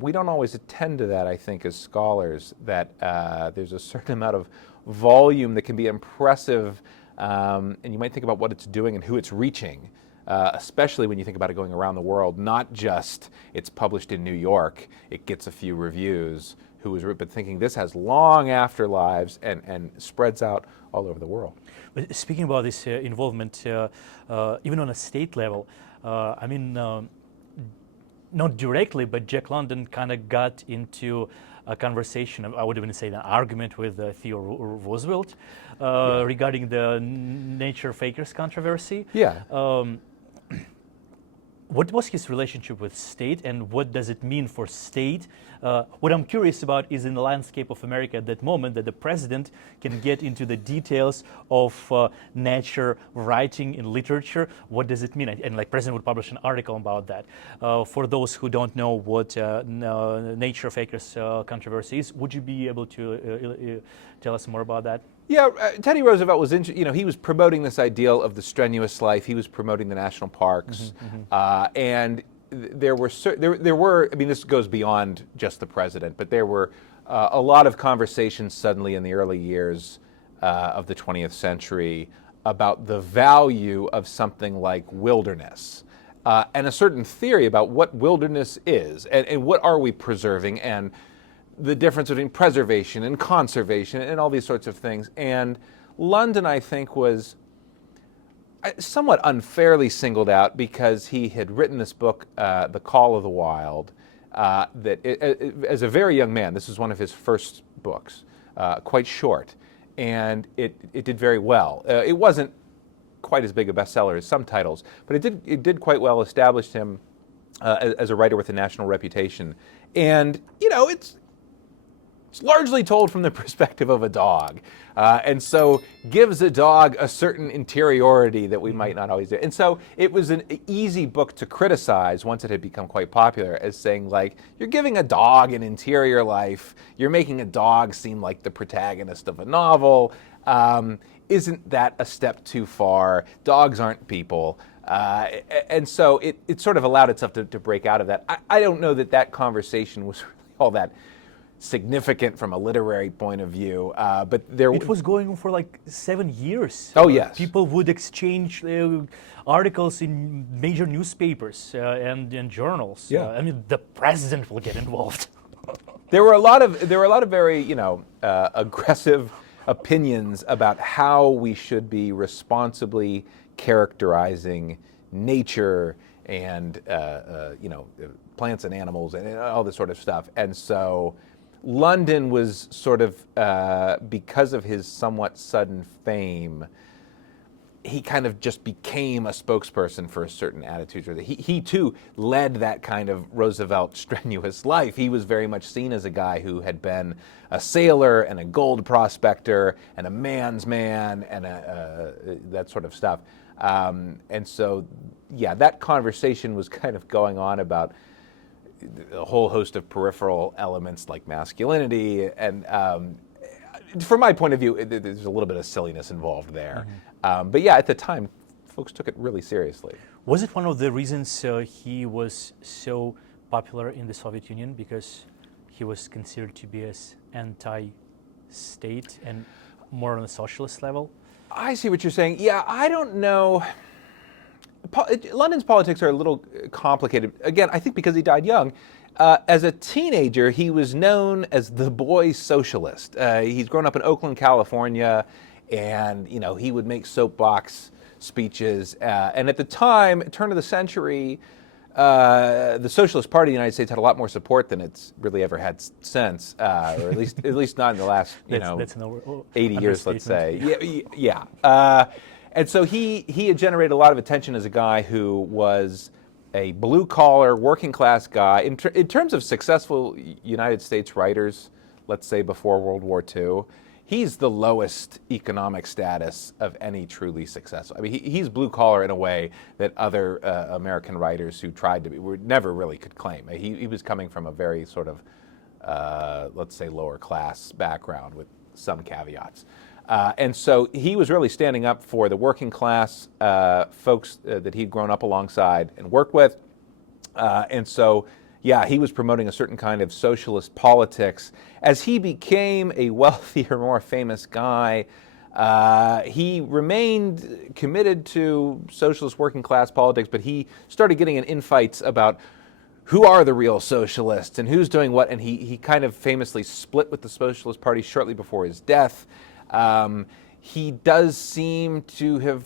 We don't always attend to that, I think, as scholars, that there's a certain amount of volume that can be impressive, and you might think about what it's doing and who it's reaching, especially when you think about it going around the world, not just it's published in New York, it gets a few reviews, but thinking this has long afterlives and spreads out all over the world. But speaking about this involvement, even on a state level, not directly, but Jack London kind of got into a conversation, I would even say an argument with Theodore Roosevelt regarding the nature fakers controversy. Yeah. What was his relationship with state, and what does it mean for state? What I'm curious about is in the landscape of America at that moment that the president can get into the details of nature writing in literature. What does it mean? And like president would publish an article about that. For those who don't know what nature fakers controversy is, would you be able to tell us more about that? Yeah, Teddy Roosevelt was, he was promoting this ideal of the strenuous life. He was promoting the national parks, and there were. I mean, this goes beyond just the president, but there were a lot of conversations suddenly in the early years of the 20th century about the value of something like wilderness, and a certain theory about what wilderness is and what are we preserving, and the difference between preservation and conservation and all these sorts of things. And London, I think, was somewhat unfairly singled out because he had written this book, The Call of the Wild, as a very young man. This was one of his first books, quite short, and it did very well. It wasn't quite as big a bestseller as some titles, but it did quite well, established him as a writer with a national reputation. And, it's largely told from the perspective of a dog, and so gives a dog a certain interiority that we might not always do. And so it was an easy book to criticize once it had become quite popular, as saying, like, you're giving a dog an interior life, you're making a dog seem like the protagonist of a novel. Isn't that a step too far? Dogs aren't people. And so it sort of allowed itself to break out of that. I don't know that conversation was really all that significant from a literary point of view. But there It was going on for like 7 years. Oh, yes. People would exchange articles in major newspapers and journals. Yeah. I mean, the president will get involved. There were a lot of very aggressive opinions about how we should be responsibly characterizing nature and plants and animals and all this sort of stuff. And so London was sort of because of his somewhat sudden fame, he kind of just became a spokesperson for a certain attitude. He too led that kind of Roosevelt strenuous life. He was very much seen as a guy who had been a sailor and a gold prospector and a man's man and that sort of stuff. And so, yeah, that conversation was kind of going on about a whole host of peripheral elements like masculinity. And from my point of view, there's a little bit of silliness involved there. But yeah, at the time, folks took it really seriously. Was it one of the reasons he was so popular in the Soviet Union, because he was considered to be as anti-state and more on a socialist level? I see what you're saying. Yeah, I don't know. London's politics are a little complicated. Again, I think because he died young. As a teenager, he was known as the Boy Socialist. He's grown up in Oakland, California, and he would make soapbox speeches. And at the time, turn of the century, the Socialist Party of the United States had a lot more support than it's really ever had since, or at least not in the last That's 80 years, let's say. Yeah. And so he had generated a lot of attention as a guy who was a blue-collar, working-class guy. In terms of successful United States writers, let's say before World War II, he's the lowest economic status of any truly successful. I mean, he's blue-collar in a way that other American writers who tried to be never really could claim. He was coming from a very sort of, let's say, lower-class background with some caveats. And so he was really standing up for the working class folks that he'd grown up alongside and worked with. And so, yeah, he was promoting a certain kind of socialist politics. As he became a wealthier, more famous guy, he remained committed to socialist working class politics, but he started getting in fights about who are the real socialists and who's doing what. And he kind of famously split with the Socialist Party shortly before his death. He does seem to have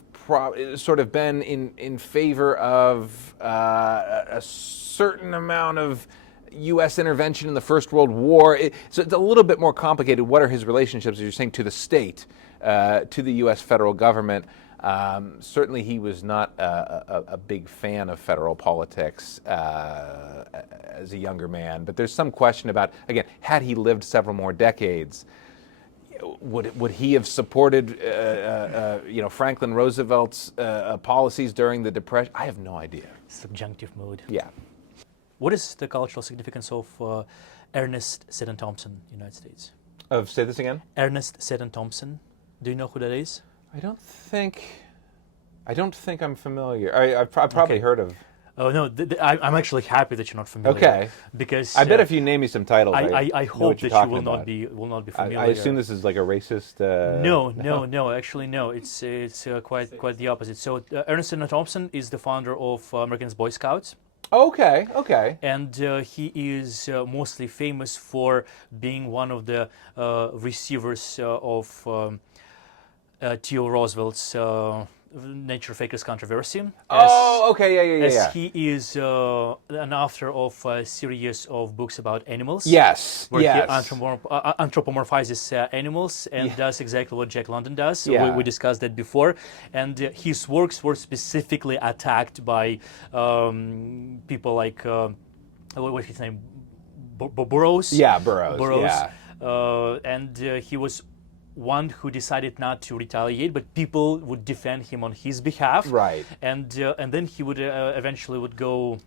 sort of been in favor of a certain amount of U.S. intervention in the First World War. So it's a little bit more complicated. What are his relationships, as you're saying, to the state, to the U.S. federal government? Certainly he was not a big fan of federal politics as a younger man. But there's some question about, again, had he lived several more decades, would he have supported Franklin Roosevelt's policies during the Depression? I have no idea. Subjunctive mode. Yeah. What is the cultural significance of Ernest Seton Thompson in the United States? Say this again? Ernest Seton Thompson. Do you know who that is? I don't think I'm familiar. I've probably heard of. Oh no, I'm actually happy that you're not familiar. Okay. Because I bet if you name me some titles, I know hope what you're that you talking about. will not be familiar. I assume this is like a racist. No. Actually, no. It's quite the opposite. So Ernest Seton Thompson is the founder of American Boy Scouts. Okay. And he is mostly famous for being one of the receivers of Theodore Roosevelt's Nature Fakers controversy. Okay, yeah. As he is an author of a series of books about animals. Yes. Where he anthropomorphizes animals and does exactly what Jack London does. Yeah. We discussed that before. And his works were specifically attacked by people like, what's his name? Burroughs? Yeah, Burroughs. Yeah. And he was one who decided not to retaliate, but people would defend him on his behalf. Right. And then he would eventually would go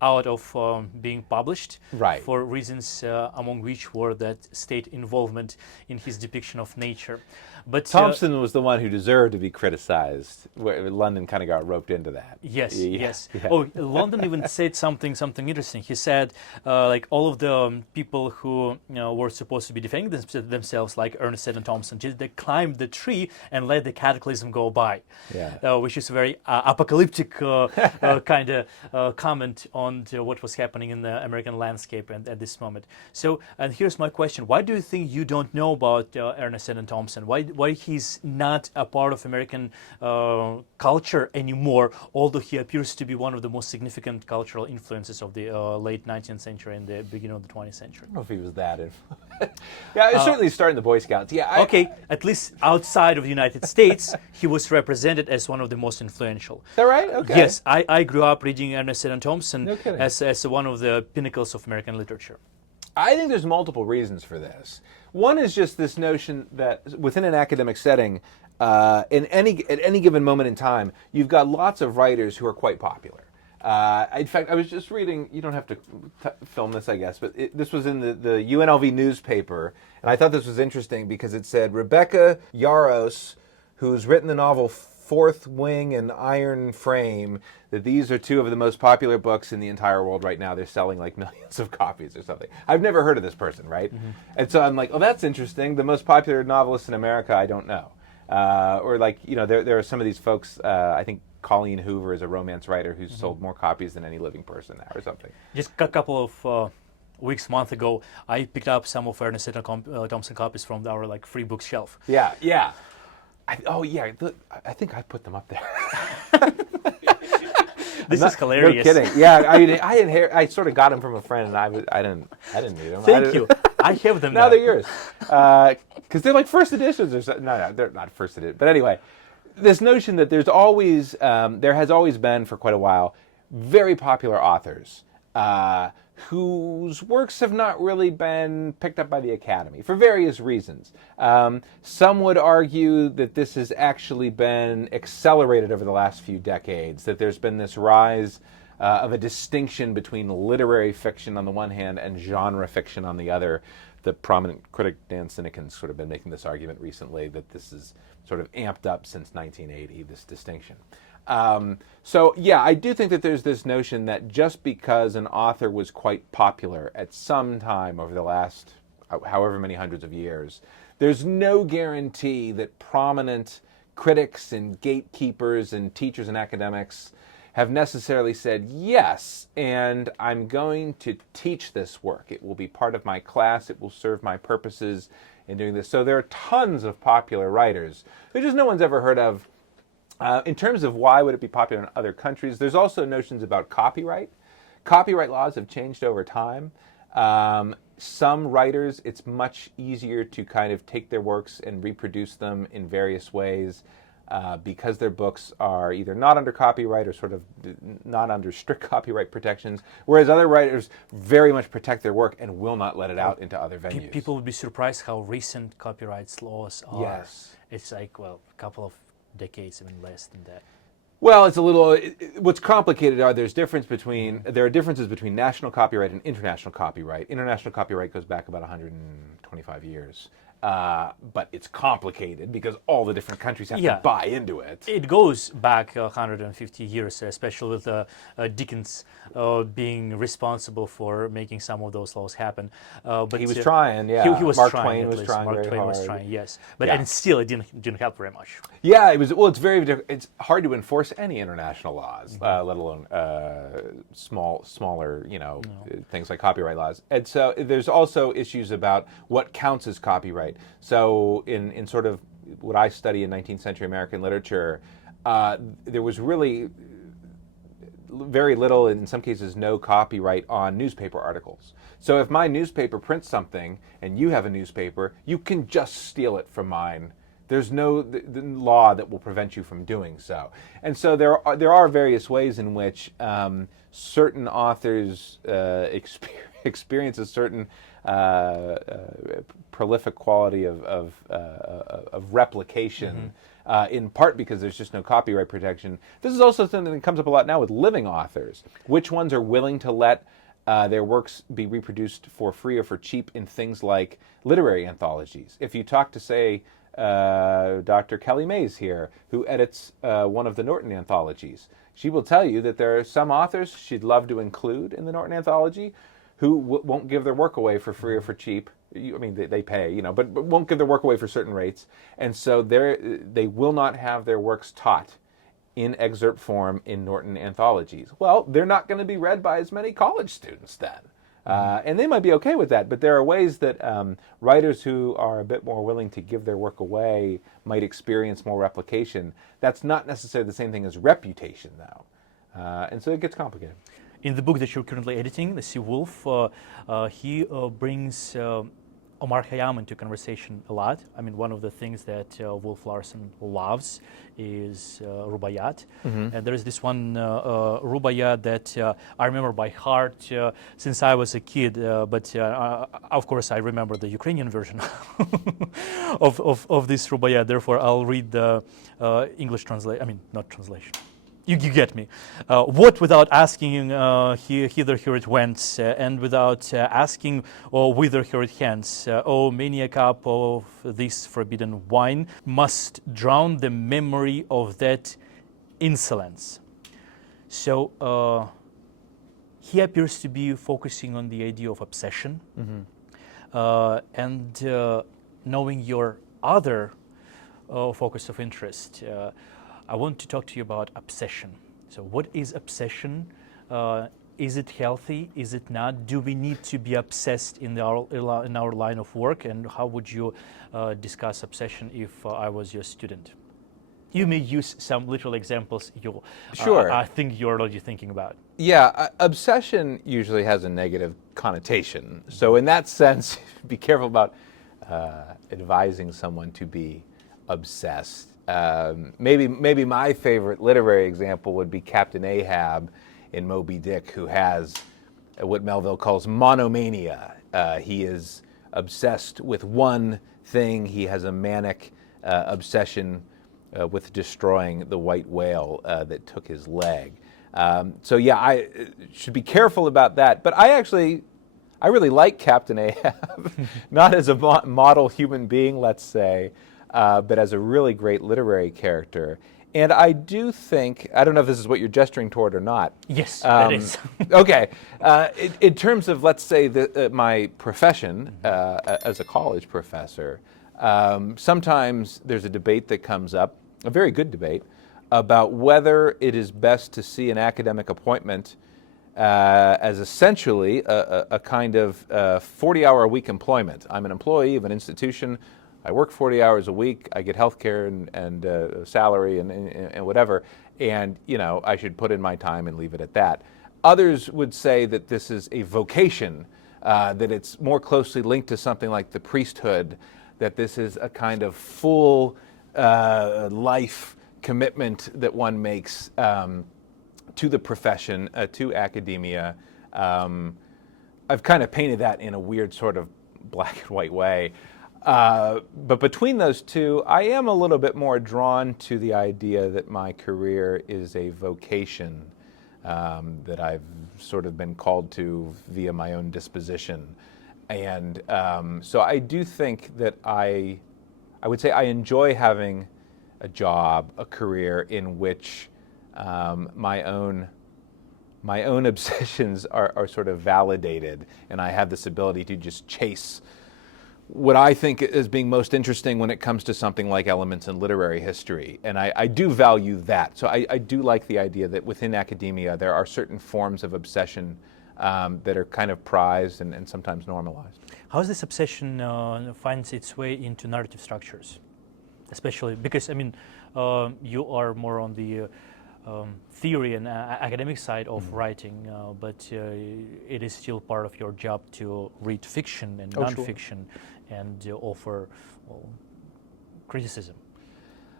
out of being published. Right. For reasons among which were that state involvement in his depiction of nature. But Thompson was the one who deserved to be criticized. London kind of got roped into that. Yes, Yeah, yes. yeah. Oh, London even said something interesting. He said, like all of the people who were supposed to be defending themselves, like Ernest Seton Thompson, just they climbed the tree and let the cataclysm go by. Yeah. Which is a very apocalyptic kind of comment on what was happening in the American landscape at this moment. So, and here's my question: why do you think you don't know about Ernest Seton Thompson? Why he's not a part of American culture anymore, although he appears to be one of the most significant cultural influences of the late 19th century and the beginning of the 20th century? I don't know if he was that influential. Yeah, it was certainly starting the Boy Scouts. Yeah. Okay, at least outside of the United States, he was represented as one of the most influential. Is that right? Okay. Yes, I grew up reading Ernest Seton Thompson No kidding. as one of the pinnacles of American literature. I think there's multiple reasons for this. One is just this notion that within an academic setting, at any given moment in time, you've got lots of writers who are quite popular. In fact, I was just reading, you don't have to film this, I guess, but this was in the UNLV newspaper, and I thought this was interesting because it said, Rebecca Yarros, who's written the novel Fourth Wing and Iron Frame, that these are two of the most popular books in the entire world right now. They're selling like millions of copies or something. I've never heard of this person, right? Mm-hmm. And so I'm like, oh, that's interesting. The most popular novelist in America, I don't know. Or like, there are some of these folks, I think Colleen Hoover is a romance writer who's sold more copies than any living person now or something. Just a couple of month ago, I picked up some of Ernest Seton Thompson copies from our free books shelf. Yeah, yeah. I think I put them up there. This is hilarious. No kidding. Yeah, I sort of got them from a friend, and I didn't need them. Thank you. I have them now. Now they're yours. Because they're like first editions or something. No, they're not first edition. But anyway, this notion that there has always been for quite a while, very popular authors whose works have not really been picked up by the Academy for various reasons. Some would argue that this has actually been accelerated over the last few decades, that there's been this rise of a distinction between literary fiction on the one hand and genre fiction on the other. The prominent critic Dan Sinekin's sort of been making this argument recently that this is sort of amped up since 1980, this distinction. So yeah, I do think that there's this notion that just because an author was quite popular at some time over the last however many hundreds of years, there's no guarantee that prominent critics and gatekeepers and teachers and academics have necessarily said, yes, and I'm going to teach this work. It will be part of my class. It will serve my purposes in doing this. So there are tons of popular writers who just no one's ever heard of. In terms of why would it be popular in other countries, there's also notions about copyright. Copyright laws have changed over time. Some writers, it's much easier to kind of take their works and reproduce them in various ways because their books are either not under copyright or sort of not under strict copyright protections, whereas other writers very much protect their work and will not let it out into other venues. People would be surprised how recent copyright laws are. Yes. It's like, well, a couple of decades, even less than that. Well, it's a little. What's complicated are there are differences between national copyright and international copyright. International copyright goes back about 125 years, but it's complicated because all the different countries have to buy into it. It goes back 150 years, especially with Dickens being responsible for making some of those laws happen. But he was trying, yeah. He was Mark trying. Twain was trying Mark very Twain hard. was trying, yes. But and still, it didn't help very much. Yeah, it was. Well, it's hard to enforce any international laws, let alone smaller, things like copyright laws. And so there's also issues about what counts as copyright. So in sort of what I study in 19th century American literature, there was really very little, in some cases no, copyright on newspaper articles. So if my newspaper prints something and you have a newspaper, you can just steal it from mine. There's no the law that will prevent you from doing so. And so there are various ways in which certain authors experience a certain prolific quality of replication, in part because there's just no copyright protection. This is also something that comes up a lot now with living authors. Which ones are willing to let their works be reproduced for free or for cheap in things like literary anthologies? If you talk to, say, Dr. Kelly Mays here, who edits one of the Norton anthologies. She will tell you that there are some authors she'd love to include in the Norton anthology who won't give their work away for free or for cheap. I mean, they pay, but won't give their work away for certain rates. And so they will not have their works taught in excerpt form in Norton anthologies. Well, they're not going to be read by as many college students then. And they might be okay with that, but there are ways that writers who are a bit more willing to give their work away might experience more replication. That's not necessarily the same thing as reputation, though. And so it gets complicated. In the book that you're currently editing, The Sea Wolf, he brings Omar Khayyam into conversation a lot. I mean, one of the things that Wolf Larsen loves is rubaiyat. And there is this one rubaiyat that I remember by heart since I was a kid, but of course I remember the Ukrainian version of this rubaiyat. Therefore, I'll read the English translation, I mean, not translation. You get me. What without asking hither here it went, and without asking whither here it hence. Oh, many a cup of this forbidden wine must drown the memory of that insolence. So he appears to be focusing on the idea of obsession, and knowing your other focus of interest. I want to talk to you about obsession. So what is obsession? Is it healthy? Is it not? Do we need to be obsessed in our line of work? And how would you discuss obsession if I was your student? You may use some literal examples I think you're already thinking about. Yeah, obsession usually has a negative connotation. So in that sense, be careful about advising someone to be obsessed. Maybe my favorite literary example would be Captain Ahab in Moby Dick, who has what Melville calls monomania. He is obsessed with one thing. He has a manic obsession with destroying the white whale that took his leg. So yeah, I should be careful about that. But I really like Captain Ahab, not as a model human being, let's say, but as a really great literary character. And I do think, I don't know if this is what you're gesturing toward or not. Yes, that is. Okay. In terms of, let's say, my profession as a college professor, sometimes there's a debate that comes up, a very good debate, about whether it is best to see an academic appointment as essentially a kind of 40-hour-a-week employment. I'm an employee of an institution. I work 40 hours a week. I get health care and salary and whatever. And, I should put in my time and leave it at that. Others would say that this is a vocation, that it's more closely linked to something like the priesthood, that this is a kind of full life commitment that one makes to the profession, to academia. I've kind of painted that in a weird sort of black and white way. But between those two, I am a little bit more drawn to the idea that my career is a vocation that I've sort of been called to via my own disposition. And so I do think that I would say I enjoy having a job, a career in which my own obsessions are sort of validated, and I have this ability to just chase what I think is being most interesting when it comes to something like elements in literary history. And I do value that. So I do like the idea that within academia there are certain forms of obsession that are kind of prized and sometimes normalized. How does this obsession finds its way into narrative structures? Especially because, you are more on the theory and academic side of writing, but it is still part of your job to read fiction and nonfiction and offer criticism.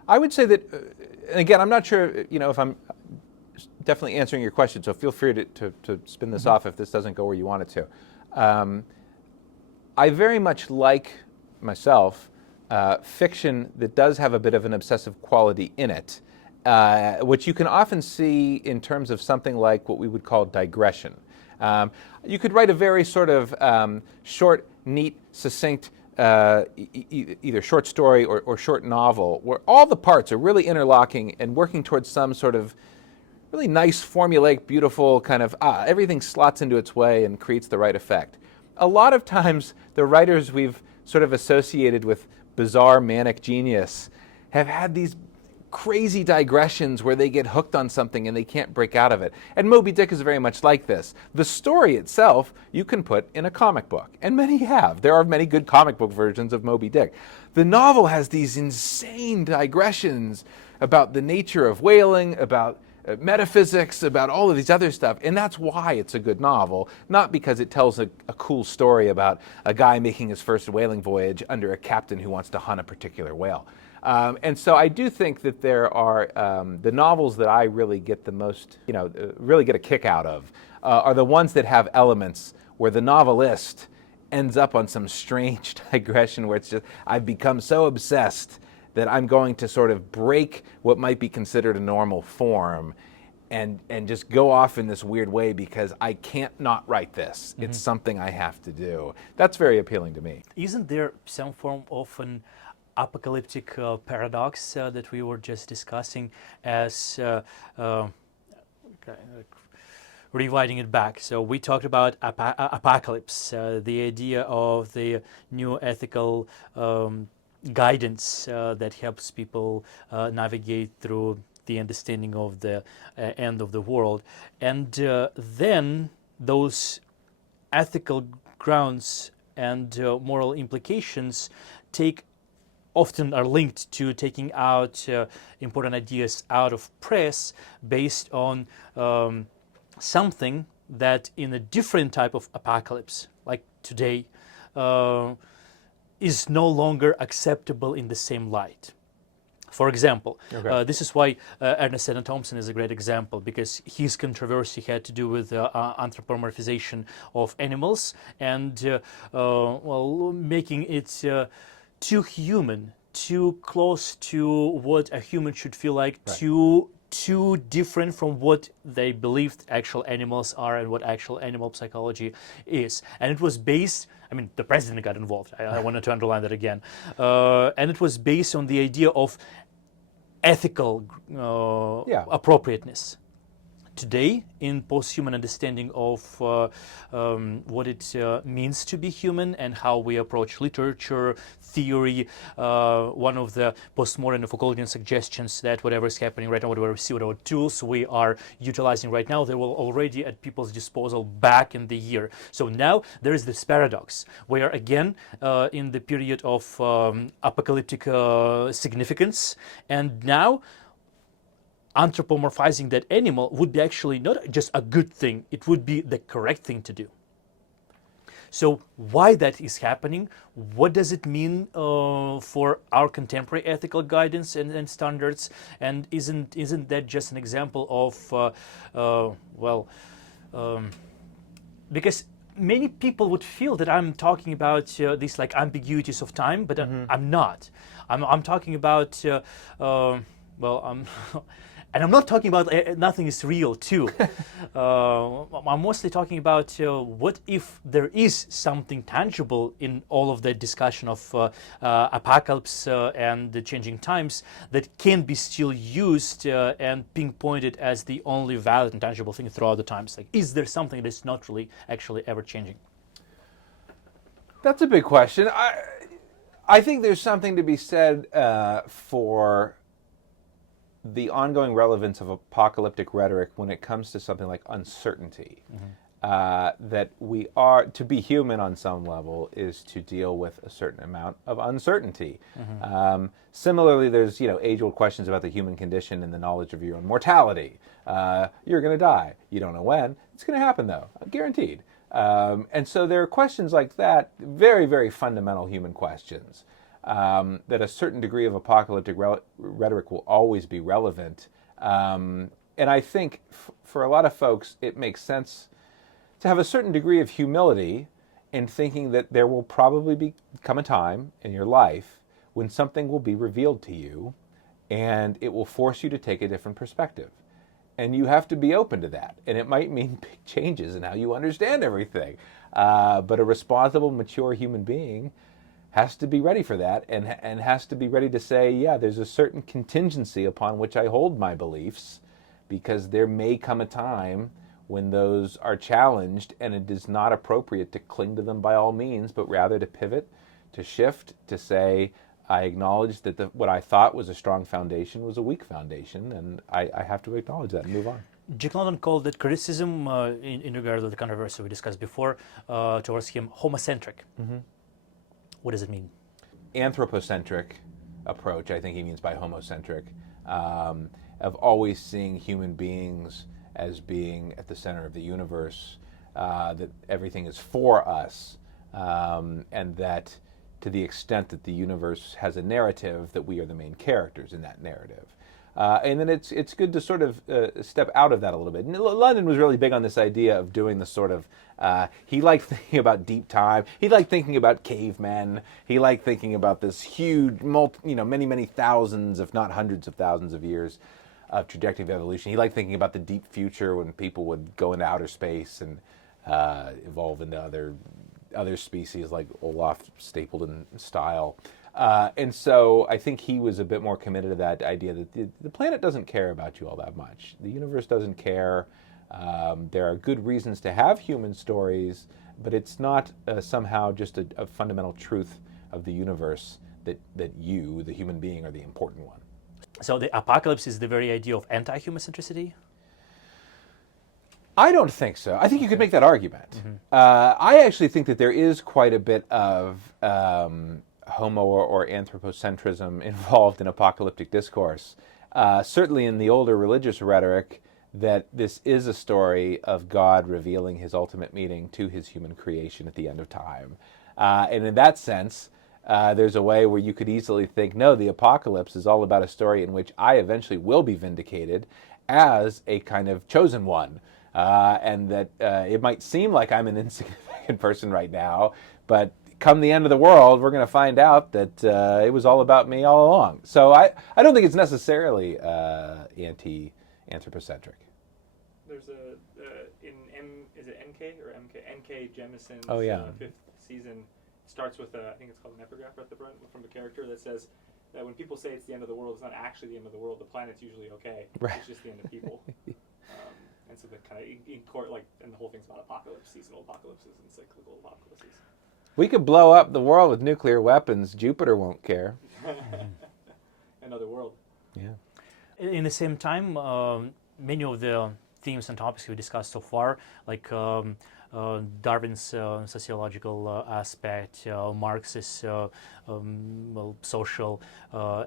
I would say that, and again, I'm not sure, if I'm definitely answering your question, so feel free to spin this off if this doesn't go where you want it to. I very much like, myself, fiction that does have a bit of an obsessive quality in it, which you can often see in terms of something like what we would call digression. You could write a very sort of short, neat, succinct either short story or short novel, where all the parts are really interlocking and working towards some sort of really nice, formulaic, beautiful kind of, everything slots into its way and creates the right effect. A lot of times, the writers we've sort of associated with bizarre, manic genius have had these crazy digressions where they get hooked on something and they can't break out of it. And Moby Dick is very much like this. The story itself you can put in a comic book, and many have. There are many good comic book versions of Moby Dick. The novel has these insane digressions about the nature of whaling, about metaphysics, about all of these other stuff, and that's why it's a good novel, not because it tells a cool story about a guy making his first whaling voyage under a captain who wants to hunt a particular whale. And so I do think that there are the novels that I really get the most, really get a kick out of, are the ones that have elements where the novelist ends up on some strange digression where it's just, I've become so obsessed that I'm going to sort of break what might be considered a normal form and just go off in this weird way because I can't not write this. It's something I have to do. That's very appealing to me. Isn't there some form of an apocalyptic paradox that we were just discussing as rewriting it back? So we talked about apocalypse, the idea of the new ethical guidance that helps people navigate through the understanding of the end of the world. And then those ethical grounds and moral implications often are linked to taking out important ideas out of press based on something that in a different type of apocalypse, like today, is no longer acceptable in the same light. For example, this is why Ernest Seton Thompson is a great example, because his controversy had to do with anthropomorphization of animals and making it too human, too close to what a human should feel like, too different from what they believed actual animals are and what actual animal psychology is. And it was based, the president got involved. I wanted to underline that again. And it was based on the idea of ethical appropriateness. Today, in posthuman understanding of what it means to be human and how we approach literature, theory, one of the postmodern Foucauldian suggestions that whatever is happening right now, whatever we see, whatever tools we are utilizing right now, they will already at people's disposal back in the year. So now there is this paradox where, again, in the period of apocalyptic significance, and now anthropomorphizing that animal would be actually not just a good thing, it would be the correct thing to do. So why that is happening, what does it mean for our contemporary ethical guidance and standards, and isn't that just an example of, because many people would feel that I'm talking about these like ambiguities of time, but I'm not. I'm talking about, and I'm not talking about nothing is real too. I'm mostly talking about what if there is something tangible in all of the discussion of apocalypse and the changing times that can be still used and pinpointed as the only valid and tangible thing throughout the times. Like, is there something that's not really actually ever changing? That's a big question. I think there's something to be said for the ongoing relevance of apocalyptic rhetoric when it comes to something like uncertainty. That we are, to be human on some level, is to deal with a certain amount of uncertainty. Similarly, there's age-old questions about the human condition and the knowledge of your own mortality. You're going to die. You don't know when. It's going to happen, though, guaranteed. And so there are questions like that, very, very fundamental human questions. That a certain degree of apocalyptic rhetoric will always be relevant. And I think for a lot of folks, it makes sense to have a certain degree of humility in thinking that there will probably come a time in your life when something will be revealed to you and it will force you to take a different perspective. And you have to be open to that. And it might mean big changes in how you understand everything. But a responsible, mature human being has to be ready for that and has to be ready to say, yeah, there's a certain contingency upon which I hold my beliefs, because there may come a time when those are challenged and it is not appropriate to cling to them by all means, but rather to pivot, to shift, to say, I acknowledge that what I thought was a strong foundation was a weak foundation, and I have to acknowledge that and move on. Jack London called it criticism in regard to the controversy we discussed before towards him homocentric. What does it mean? Anthropocentric approach, I think he means by homocentric, of always seeing human beings as being at the center of the universe, that everything is for us, and that to the extent that the universe has a narrative, that we are the main characters in that narrative. And then it's good to sort of step out of that a little bit. And London was really big on this idea of doing the sort of, he liked thinking about deep time, he liked thinking about cavemen, he liked thinking about this huge, many, many thousands, if not hundreds of thousands of years of trajectory of evolution. He liked thinking about the deep future when people would go into outer space and evolve into other species like Olaf Stapledon style. And so I think he was a bit more committed to that idea that the planet doesn't care about you all that much. The universe doesn't care. There are good reasons to have human stories, but it's not somehow just a fundamental truth of the universe that you, the human being, are the important one. So the apocalypse is the very idea of anti-humocentricity? I don't think so. I think you could make that argument. I actually think that there is quite a bit of homo or anthropocentrism involved in apocalyptic discourse. Certainly in the older religious rhetoric, that this is a story of God revealing his ultimate meaning to his human creation at the end of time. And in that sense, there's a way where you could easily think, no, the apocalypse is all about a story in which I eventually will be vindicated as a kind of chosen one. And that it might seem like I'm an insignificant person right now, but come the end of the world, we're going to find out that it was all about me all along. So I don't think it's necessarily anthropocentric. There's is it NK or MK? NK Jemison's fifth season starts with I think it's called an epigraph at the front from a character that says that when people say it's the end of the world, it's not actually the end of the world. The planet's usually okay. Right. It's just the end of people. And so that kind of in court, and the whole thing's about apocalypse, seasonal apocalypses and cyclical apocalypses. We could blow up the world with nuclear weapons. Jupiter won't care. Another world. Yeah. In the same time, many of the themes and topics we discussed so far, like Darwin's sociological aspect, Marx's social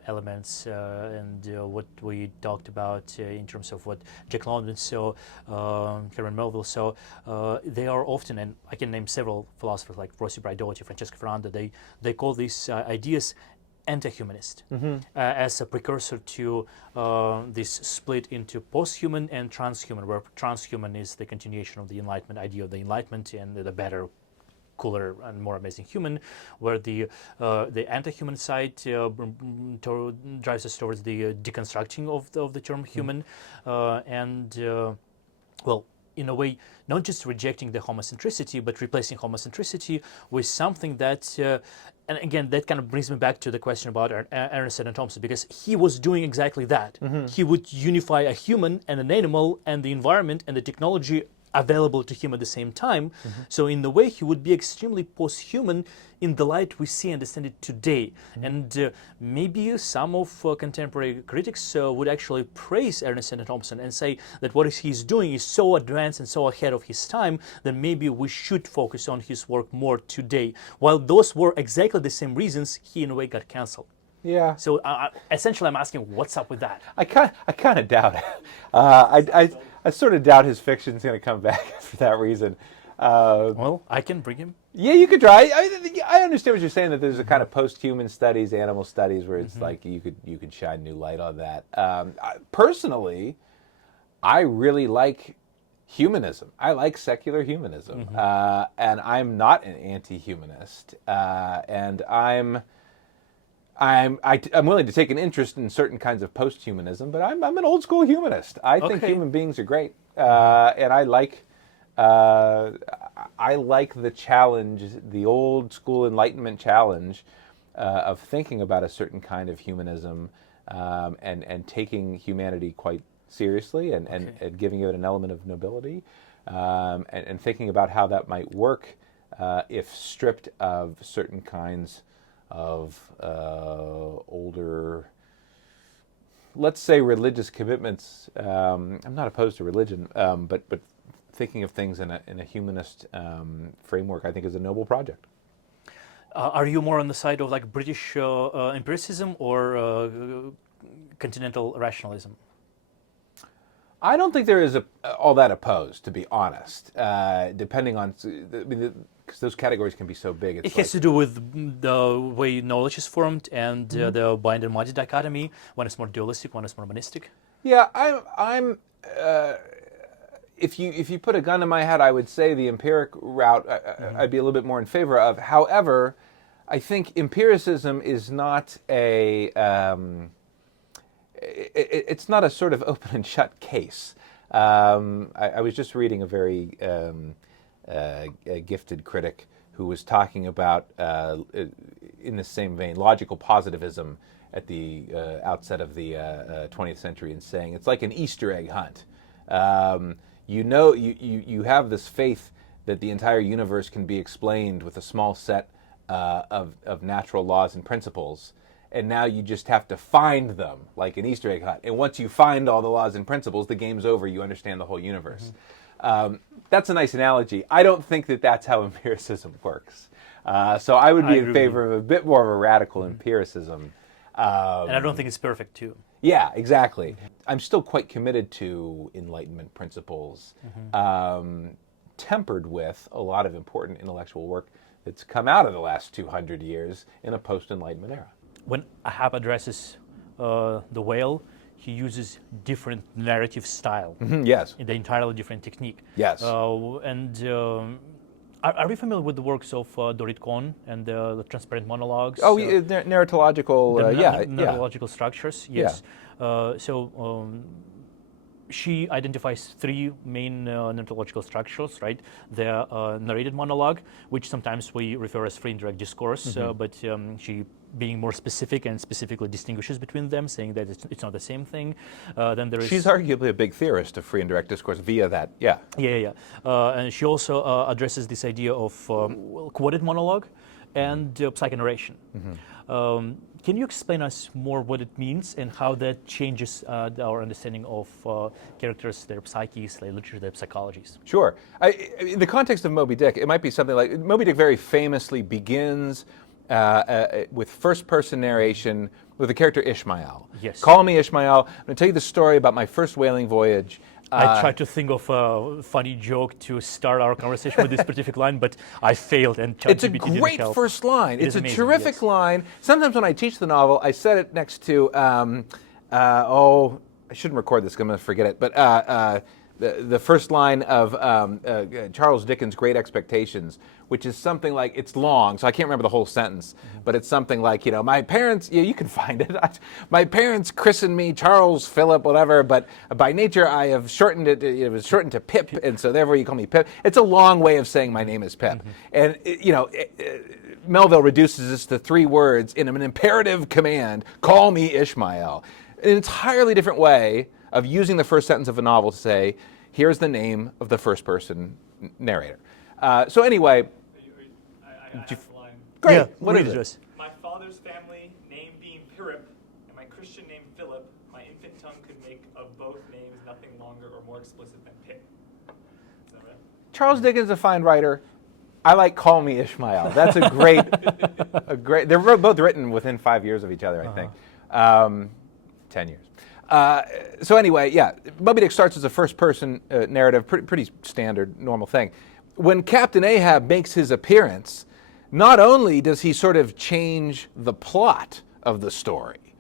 elements, and what we talked about in terms of what Jack London saw, Herman Melville saw, they are often, and I can name several philosophers like Rossi Braidotti, Francesco Ferranda, they call these ideas anti-humanist as a precursor to this split into posthuman and transhuman, where transhuman is the continuation of the Enlightenment idea of the Enlightenment and the better, cooler, and more amazing human, where the anti-human side drives us towards the deconstructing of the term human, in a way, not just rejecting the homocentricity, but replacing homocentricity with something that, and again, that kind of brings me back to the question about Ernest Seton Thompson, because he was doing exactly that. He would unify a human and an animal and the environment and the technology available to him at the same time. So in a way, he would be extremely post-human in the light we see and understand it today. And maybe some of contemporary critics would actually praise Ernest Seton Thompson and say that what he's doing is so advanced and so ahead of his time that maybe we should focus on his work more today. While those were exactly the same reasons he in a way got cancelled. Yeah. So essentially, I'm asking, what's up with that? I kind of doubt it. I sort of doubt his fiction's going to come back for that reason. Well, I can bring him. Yeah, you could try. I understand what you're saying, that there's a kind of post-human studies, animal studies, where it's like you could shine new light on that. Personally, I really like humanism. I like secular humanism, and I'm not an anti-humanist, and I'm willing to take an interest in certain kinds of post-humanism, but I'm an old-school humanist. I think human beings are great, and I like I like the challenge, the old school Enlightenment challenge of thinking about a certain kind of humanism and taking humanity quite seriously and giving it an element of nobility and thinking about how that might work if stripped of certain kinds of older, let's say, religious commitments. I'm not opposed to religion, but thinking of things in a humanist framework, I think, is a noble project. Are you more on the side of like British empiricism or continental rationalism? I don't think there is all that opposed, to be honest. Depending on, because those categories can be so big. It has to do with the way knowledge is formed and the bind and muddy dichotomy. One is more dualistic, one is more monistic. Yeah, I'm. If you put a gun in my head, I would say the empiric route I'd be a little bit more in favor of. However, I think empiricism is not a it's not a sort of open and shut case. I was just reading a very a gifted critic who was talking about, in the same vein, logical positivism at the outset of the 20th century, and saying it's like an Easter egg hunt. You have this faith that the entire universe can be explained with a small set of natural laws and principles, and now you just have to find them like an Easter egg hunt. And once you find all the laws and principles, the game's over. You understand the whole universe. That's a nice analogy. I don't think that that's how empiricism works. So I would be in favor of a bit more of a radical empiricism. And I don't think it's perfect, too. Yeah, exactly. I'm still quite committed to Enlightenment principles, tempered with a lot of important intellectual work that's come out of the last 200 years in a post-Enlightenment era. When Ahab addresses the whale, he uses different narrative style. Yes. The entirely different technique. Yes. Are you familiar with the works of Dorit Kohn and the transparent monologues? Oh, narratological, narratological structures, yes. Yeah. She identifies three main narratological structures, right? The narrated monologue, which sometimes we refer as free indirect discourse, but she being more specific and specifically distinguishes between them, saying that it's not the same thing. Then there is. She's arguably a big theorist of free and direct discourse via that, yeah. And she also addresses this idea of quoted monologue and psychonarration. Can you explain us more what it means and how that changes our understanding of characters, their psyches, their literature, their psychologies? Sure. In the context of Moby Dick, it might be something like, Moby Dick very famously begins with first-person narration with the character Ishmael. Yes. Call me Ishmael. I'm going to tell you the story about my first whaling voyage. I tried to think of a funny joke to start our conversation with this specific line, but I failed, and ChatGPT It's a great first line. It's a amazing, terrific yes. line. Sometimes when I teach the novel, I set it next to, I shouldn't record this because I'm going to forget it, but the first line of Charles Dickens' Great Expectations, which is something like, it's long, so I can't remember the whole sentence, but it's something like, my parents, you can find it, my parents christened me Charles, Philip, whatever, but by nature I have shortened it, it was shortened to Pip, and so therefore you call me Pip. It's a long way of saying my name is Pip. And, Melville reduces this to 3 words in an imperative command, call me Ishmael. An entirely different way of using the first sentence of a novel to say, here's the name of the first person narrator. So anyway, I have the line. great. Yeah, What is it? My father's family name being Pirip, and my Christian name Philip, my infant tongue could make of both names nothing longer or more explicit than Pip. Is that right? Charles Dickens is a fine writer. I like Call Me Ishmael. That's a great, they're both written within 5 years of each other, I think. 10 years. So anyway, Moby Dick starts as a first-person narrative, pretty standard, normal thing. When Captain Ahab makes his appearance, not only does he sort of change the plot of the story,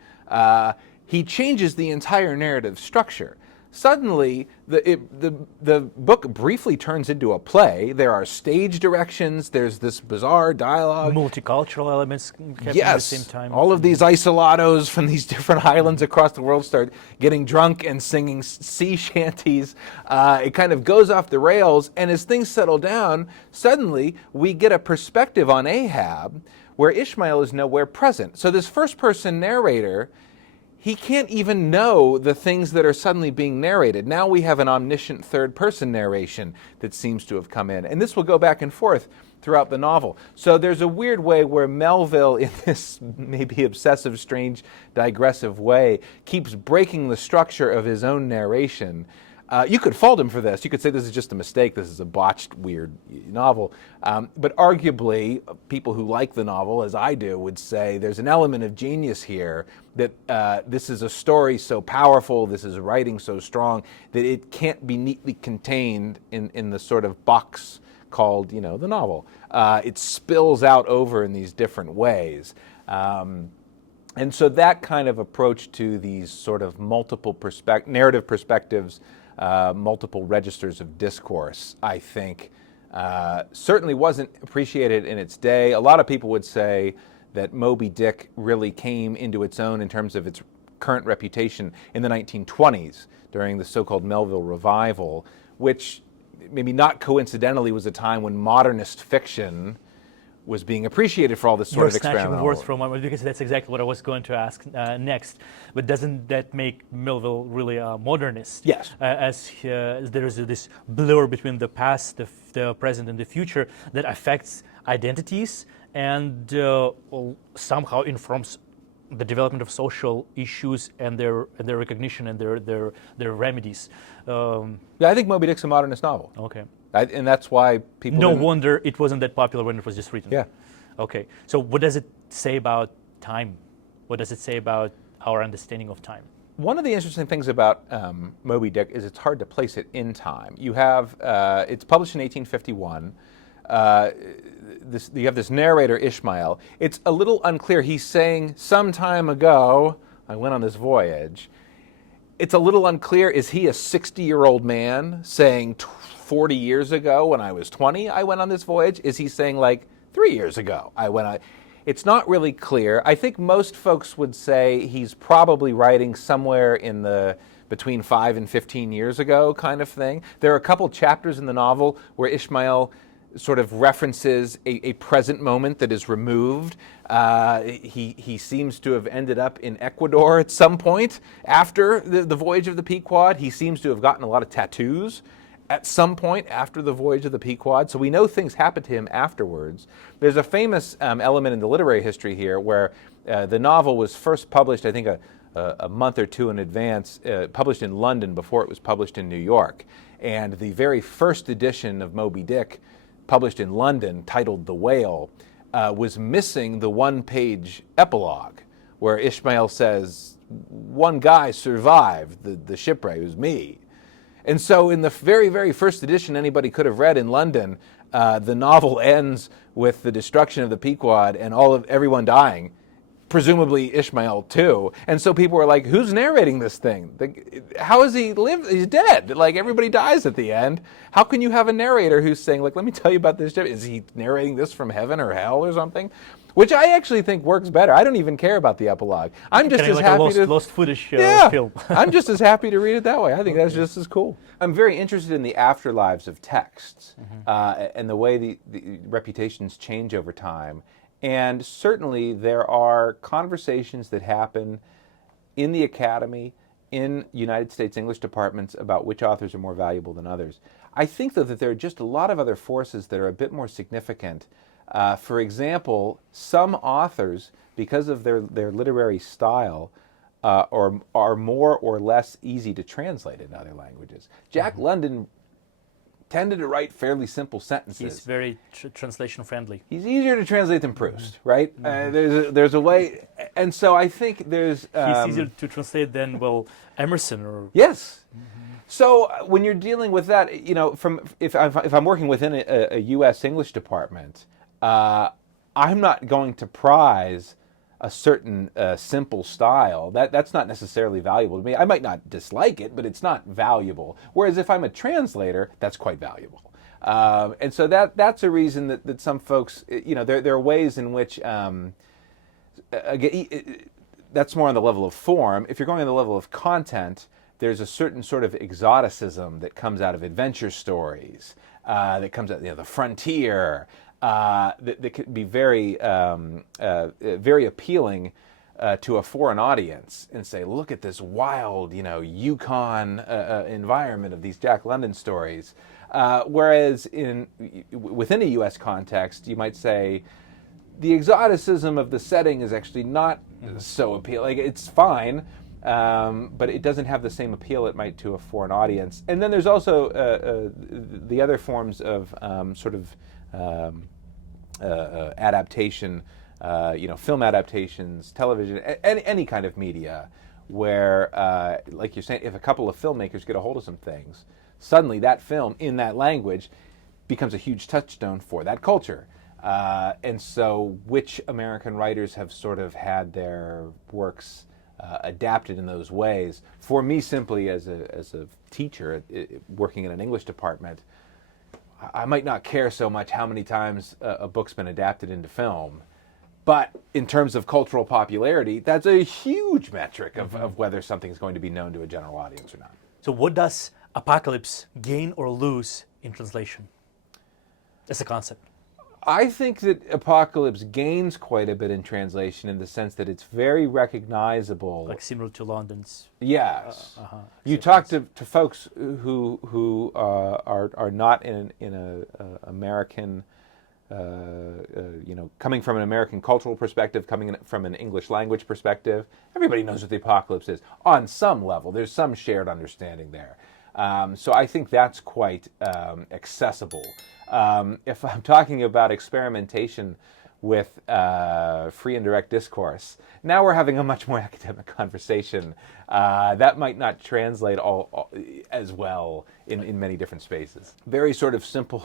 he changes the entire narrative structure. suddenly the book briefly turns into a play. There are stage directions. There's this bizarre dialogue. Multicultural elements kept Yes, at the same time. all of these isolados from these different islands across the world start getting drunk and singing sea shanties. It kind of goes off the rails, and as things settle down, suddenly we get a perspective on Ahab where Ishmael is nowhere present. So this first-person narrator, he can't even know the things that are suddenly being narrated. Now we have an omniscient third-person narration that seems to have come in. And this will go back and forth throughout the novel. So there's a weird way where Melville, in this maybe obsessive, strange, digressive way, keeps breaking the structure of his own narration. You could fault him for this. You could say this is just a mistake. This is a botched, weird novel. But arguably, people who like the novel, as I do, would say there's an element of genius here, that this is a story so powerful, this is writing so strong, that it can't be neatly contained in the sort of box called, the novel. It spills out over in these different ways. And so that kind of approach to these sort of multiple narrative perspectives, multiple registers of discourse, I think, certainly wasn't appreciated in its day. A lot of people would say that Moby Dick really came into its own in terms of its current reputation in the 1920s during the so-called Melville revival, which maybe not coincidentally was a time when modernist fiction was being appreciated for all this sort of experimental. You're snatching words from my, because that's exactly what I was going to ask next. But doesn't that make Melville really a modernist? Yes. As there is this blur between the past, the present, and the future that affects identities and somehow informs the development of social issues and their recognition and their remedies. Yeah, I think Moby Dick's a modernist novel. Okay. And that's why people. No wonder it wasn't that popular when it was just written. Yeah. Okay. So what does it say about time? What does it say about our understanding of time? One of the interesting things about Moby Dick is it's hard to place it in time. You have it's published in 1851. You have this narrator, Ishmael. It's a little unclear. He's saying, some time ago, I went on this voyage. It's a little unclear. Is he a 60-year-old man saying 40 years ago when I was 20, I went on this voyage? Is he saying like 3 years ago I went on? It's not really clear. I think most folks would say he's probably writing somewhere in the between 5 and 15 years ago kind of thing. There are a couple chapters in the novel where Ishmael sort of references a present moment that is removed. He seems to have ended up in Ecuador at some point after the voyage of the Pequod. He seems to have gotten a lot of tattoos at some point after the voyage of the Pequod. So we know things happened to him afterwards. There's a famous element in the literary history here where the novel was first published, I think, a month or two in advance, published in London before it was published in New York. And the very first edition of Moby Dick, published in London, titled The Whale, was missing the one-page epilogue where Ishmael says, one guy survived the shipwreck, it was me. And so in the very, very first edition anybody could have read in London, the novel ends with the destruction of the Pequod and everyone dying, presumably Ishmael too. And so people were like, who's narrating this thing? How has he lived? He's dead. Like, everybody dies at the end. How can you have a narrator who's saying, like, let me tell you about this? Is he narrating this from heaven or hell or something? Which I actually think works better. I don't even care about the epilogue. I'm just as happy to lost footage film. I'm just as happy to read it that way. I think that's just as cool. I'm very interested in the afterlives of texts and the way the reputations change over time. And certainly there are conversations that happen in the academy, in United States English departments about which authors are more valuable than others. I think, though, that there are just a lot of other forces that are a bit more significant. For example, some authors, because of their literary style, are more or less easy to translate in other languages. Jack London tended to write fairly simple sentences. He's very translation friendly. He's easier to translate than Proust, right? There's a way, and so I think there's. He's easier to translate than Emerson or. Yes. So when you're dealing with that, if I'm working within a U.S. English department, I'm not going to prize a certain simple style, that's not necessarily valuable to me. I might not dislike it, but it's not valuable. Whereas if I'm a translator, that's quite valuable. And so that's a reason that some folks, there are ways in which, again, that's more on the level of form. If you're going on the level of content, there's a certain sort of exoticism that comes out of adventure stories, that comes out, the frontier, that can be very, very appealing to a foreign audience, and say, look at this wild, Yukon environment of these Jack London stories. Whereas within a U.S. context, you might say the exoticism of the setting is actually not so appealing. It's fine, but it doesn't have the same appeal it might to a foreign audience. And then there's also the other forms of adaptation, film adaptations, television, any kind of media, where, like you're saying, if a couple of filmmakers get a hold of some things, suddenly that film in that language becomes a huge touchstone for that culture. And so which American writers have sort of had their works adapted in those ways? For me, simply as a teacher working in an English department, I might not care so much how many times a book's been adapted into film. But in terms of cultural popularity, that's a huge metric of whether something's going to be known to a general audience or not. So what does apocalypse gain or lose in translation as a concept? I think that apocalypse gains quite a bit in translation in the sense that it's very recognizable. Like similar to London's. Yes. You talk to folks who are not in a American, coming from an American cultural perspective, coming from an English language perspective. Everybody knows what the apocalypse is on some level. There's some shared understanding there. So I think that's quite accessible. If I'm talking about experimentation with free and direct discourse, now we're having a much more academic conversation. That might not translate all as well in many different spaces. Very sort of simple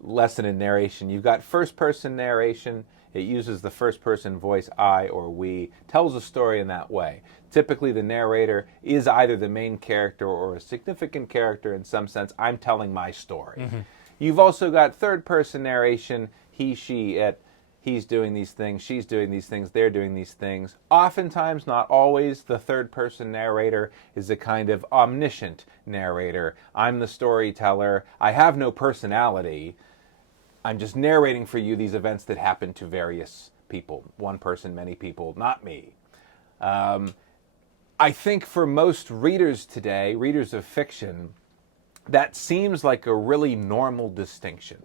lesson in narration. You've got first-person narration. It uses the first-person voice, I or we, tells a story in that way. Typically, the narrator is either the main character or a significant character in some sense. I'm telling my story. Mm-hmm. You've also got third-person narration, he, she, it. He's doing these things, she's doing these things, they're doing these things. Oftentimes, not always, the third-person narrator is a kind of omniscient narrator. I'm the storyteller. I have no personality. I'm just narrating for you these events that happen to various people. One person, many people, not me. I think for most readers today, readers of fiction, that seems like a really normal distinction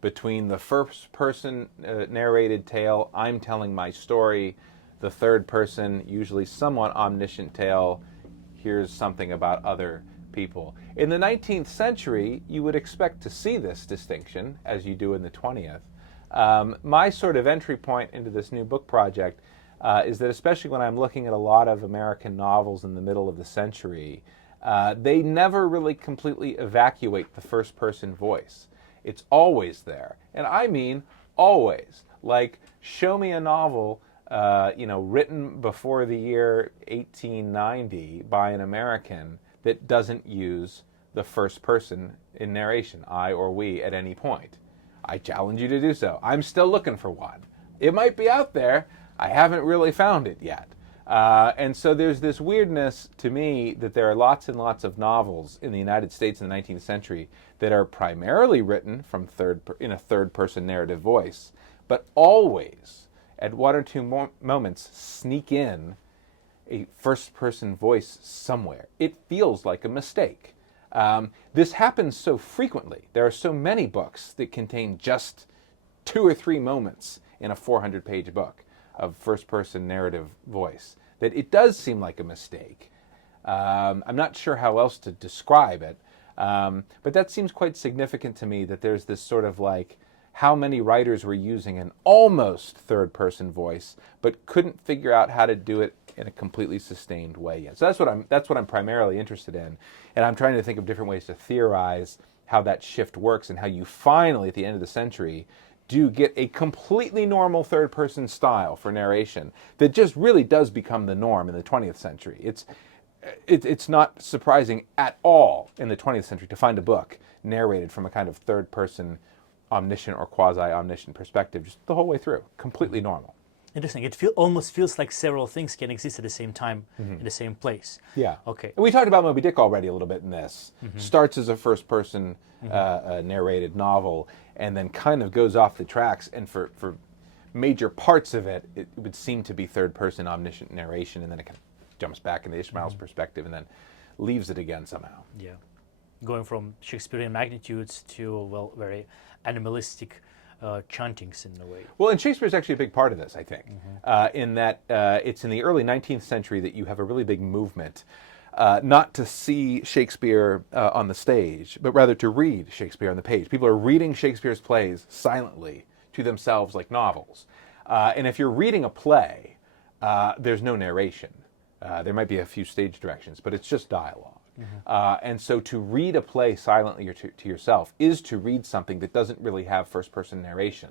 between the first-person narrated tale, I'm telling my story, the third-person, usually somewhat omniscient tale, here's something about other people. In the 19th century, you would expect to see this distinction, as you do in the 20th. My sort of entry point into this new book project is that, especially when I'm looking at a lot of American novels in the middle of the century, they never really completely evacuate the first-person voice. It's always there. And I mean always. Like, show me a novel written before the year 1890 by an American that doesn't use the first person in narration, I or we, at any point. I challenge you to do so. I'm still looking for one. It might be out there. I haven't really found it yet. And so there's this weirdness to me that there are lots and lots of novels in the United States in the 19th century that are primarily written from in a third-person narrative voice, but always, at one or two moments, sneak in a first-person voice somewhere. It feels like a mistake. This happens so frequently. There are so many books that contain just 2 or 3 moments in a 400-page book of first-person narrative voice that it does seem like a mistake. I'm not sure how else to describe it, but that seems quite significant to me, that there's this sort of like how many writers were using an almost third-person voice but couldn't figure out how to do it in a completely sustained way yet. So that's what I'm primarily interested in, and I'm trying to think of different ways to theorize how that shift works and how you finally, at the end of the century, do get a completely normal third-person style for narration that just really does become the norm in the 20th century. It's not surprising at all in the 20th century to find a book narrated from a kind of third-person omniscient or quasi-omniscient perspective just the whole way through. Completely normal. Interesting. It almost feels like several things can exist at the same time in the same place. Yeah. Okay. And we talked about Moby Dick already a little bit in this. Starts as a first-person narrated novel and then kind of goes off the tracks. And for major parts of it, it would seem to be third-person omniscient narration, and then it kind of jumps back into Ishmael's perspective and then leaves it again somehow. Yeah. Going from Shakespearean magnitudes to, well, very animalistic chantings in a way. Well, and Shakespeare's actually a big part of this, I think, in that it's in the early 19th century that you have a really big movement, not to see Shakespeare on the stage, but rather to read Shakespeare on the page. People are reading Shakespeare's plays silently to themselves like novels. And if you're reading a play, there's no narration. There might be a few stage directions, but it's just dialogue. And so to read a play silently or to yourself is to read something that doesn't really have first-person narration,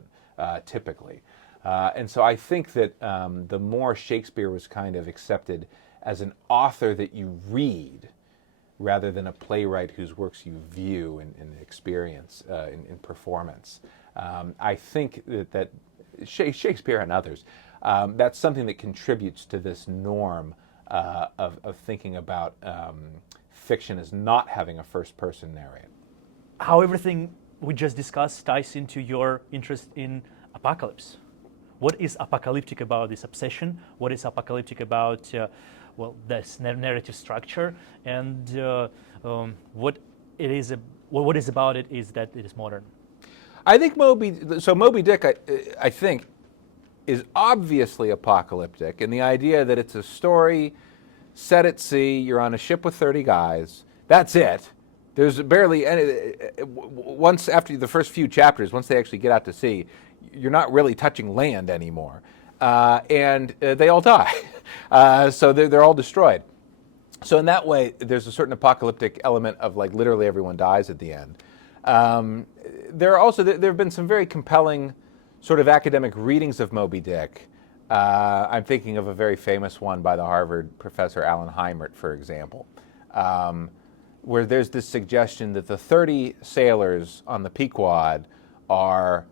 typically. And so I think that the more Shakespeare was kind of accepted as an author that you read rather than a playwright whose works you view and experience in performance, I think that Shakespeare and others, that's something that contributes to this norm of thinking about fiction as not having a first-person narrative. How everything we just discussed ties into your interest in apocalypse. What is apocalyptic about this obsession? What is apocalyptic about, well, this narrative structure? And what is about it is that it is modern. I think Moby Dick, I think, is obviously apocalyptic, in the idea that it's a story set at sea, you're on a ship with 30 guys, that's it. There's barely any, once after the first few chapters, once they actually get out to sea, you're not really touching land anymore. And they all die. So they're all destroyed. So in that way, there's a certain apocalyptic element of like literally everyone dies at the end. There have been some very compelling sort of academic readings of Moby Dick. I'm thinking of a very famous one by the Harvard professor Alan Heimert, for example, where there's this suggestion that the 30 sailors on the Pequod are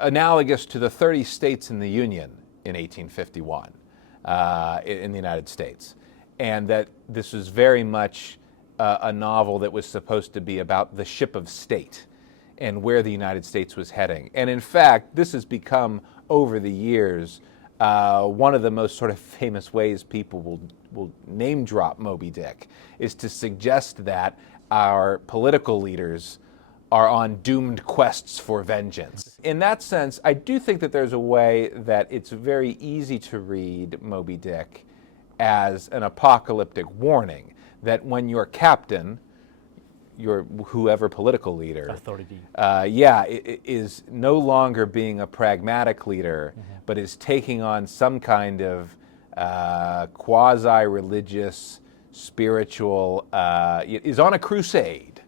analogous to the 30 states in the Union in 1851 in the United States, and that this was very much a novel that was supposed to be about the ship of state and where the United States was heading. And in fact, this has become, over the years, one of the most sort of famous ways people will name drop Moby Dick is to suggest that our political leaders are on doomed quests for vengeance. In that sense, I do think that there's a way that it's very easy to read Moby Dick as an apocalyptic warning that when your captain, your whoever political leader, authority, is no longer being a pragmatic leader, but is taking on some kind of quasi-religious, spiritual, is on a crusade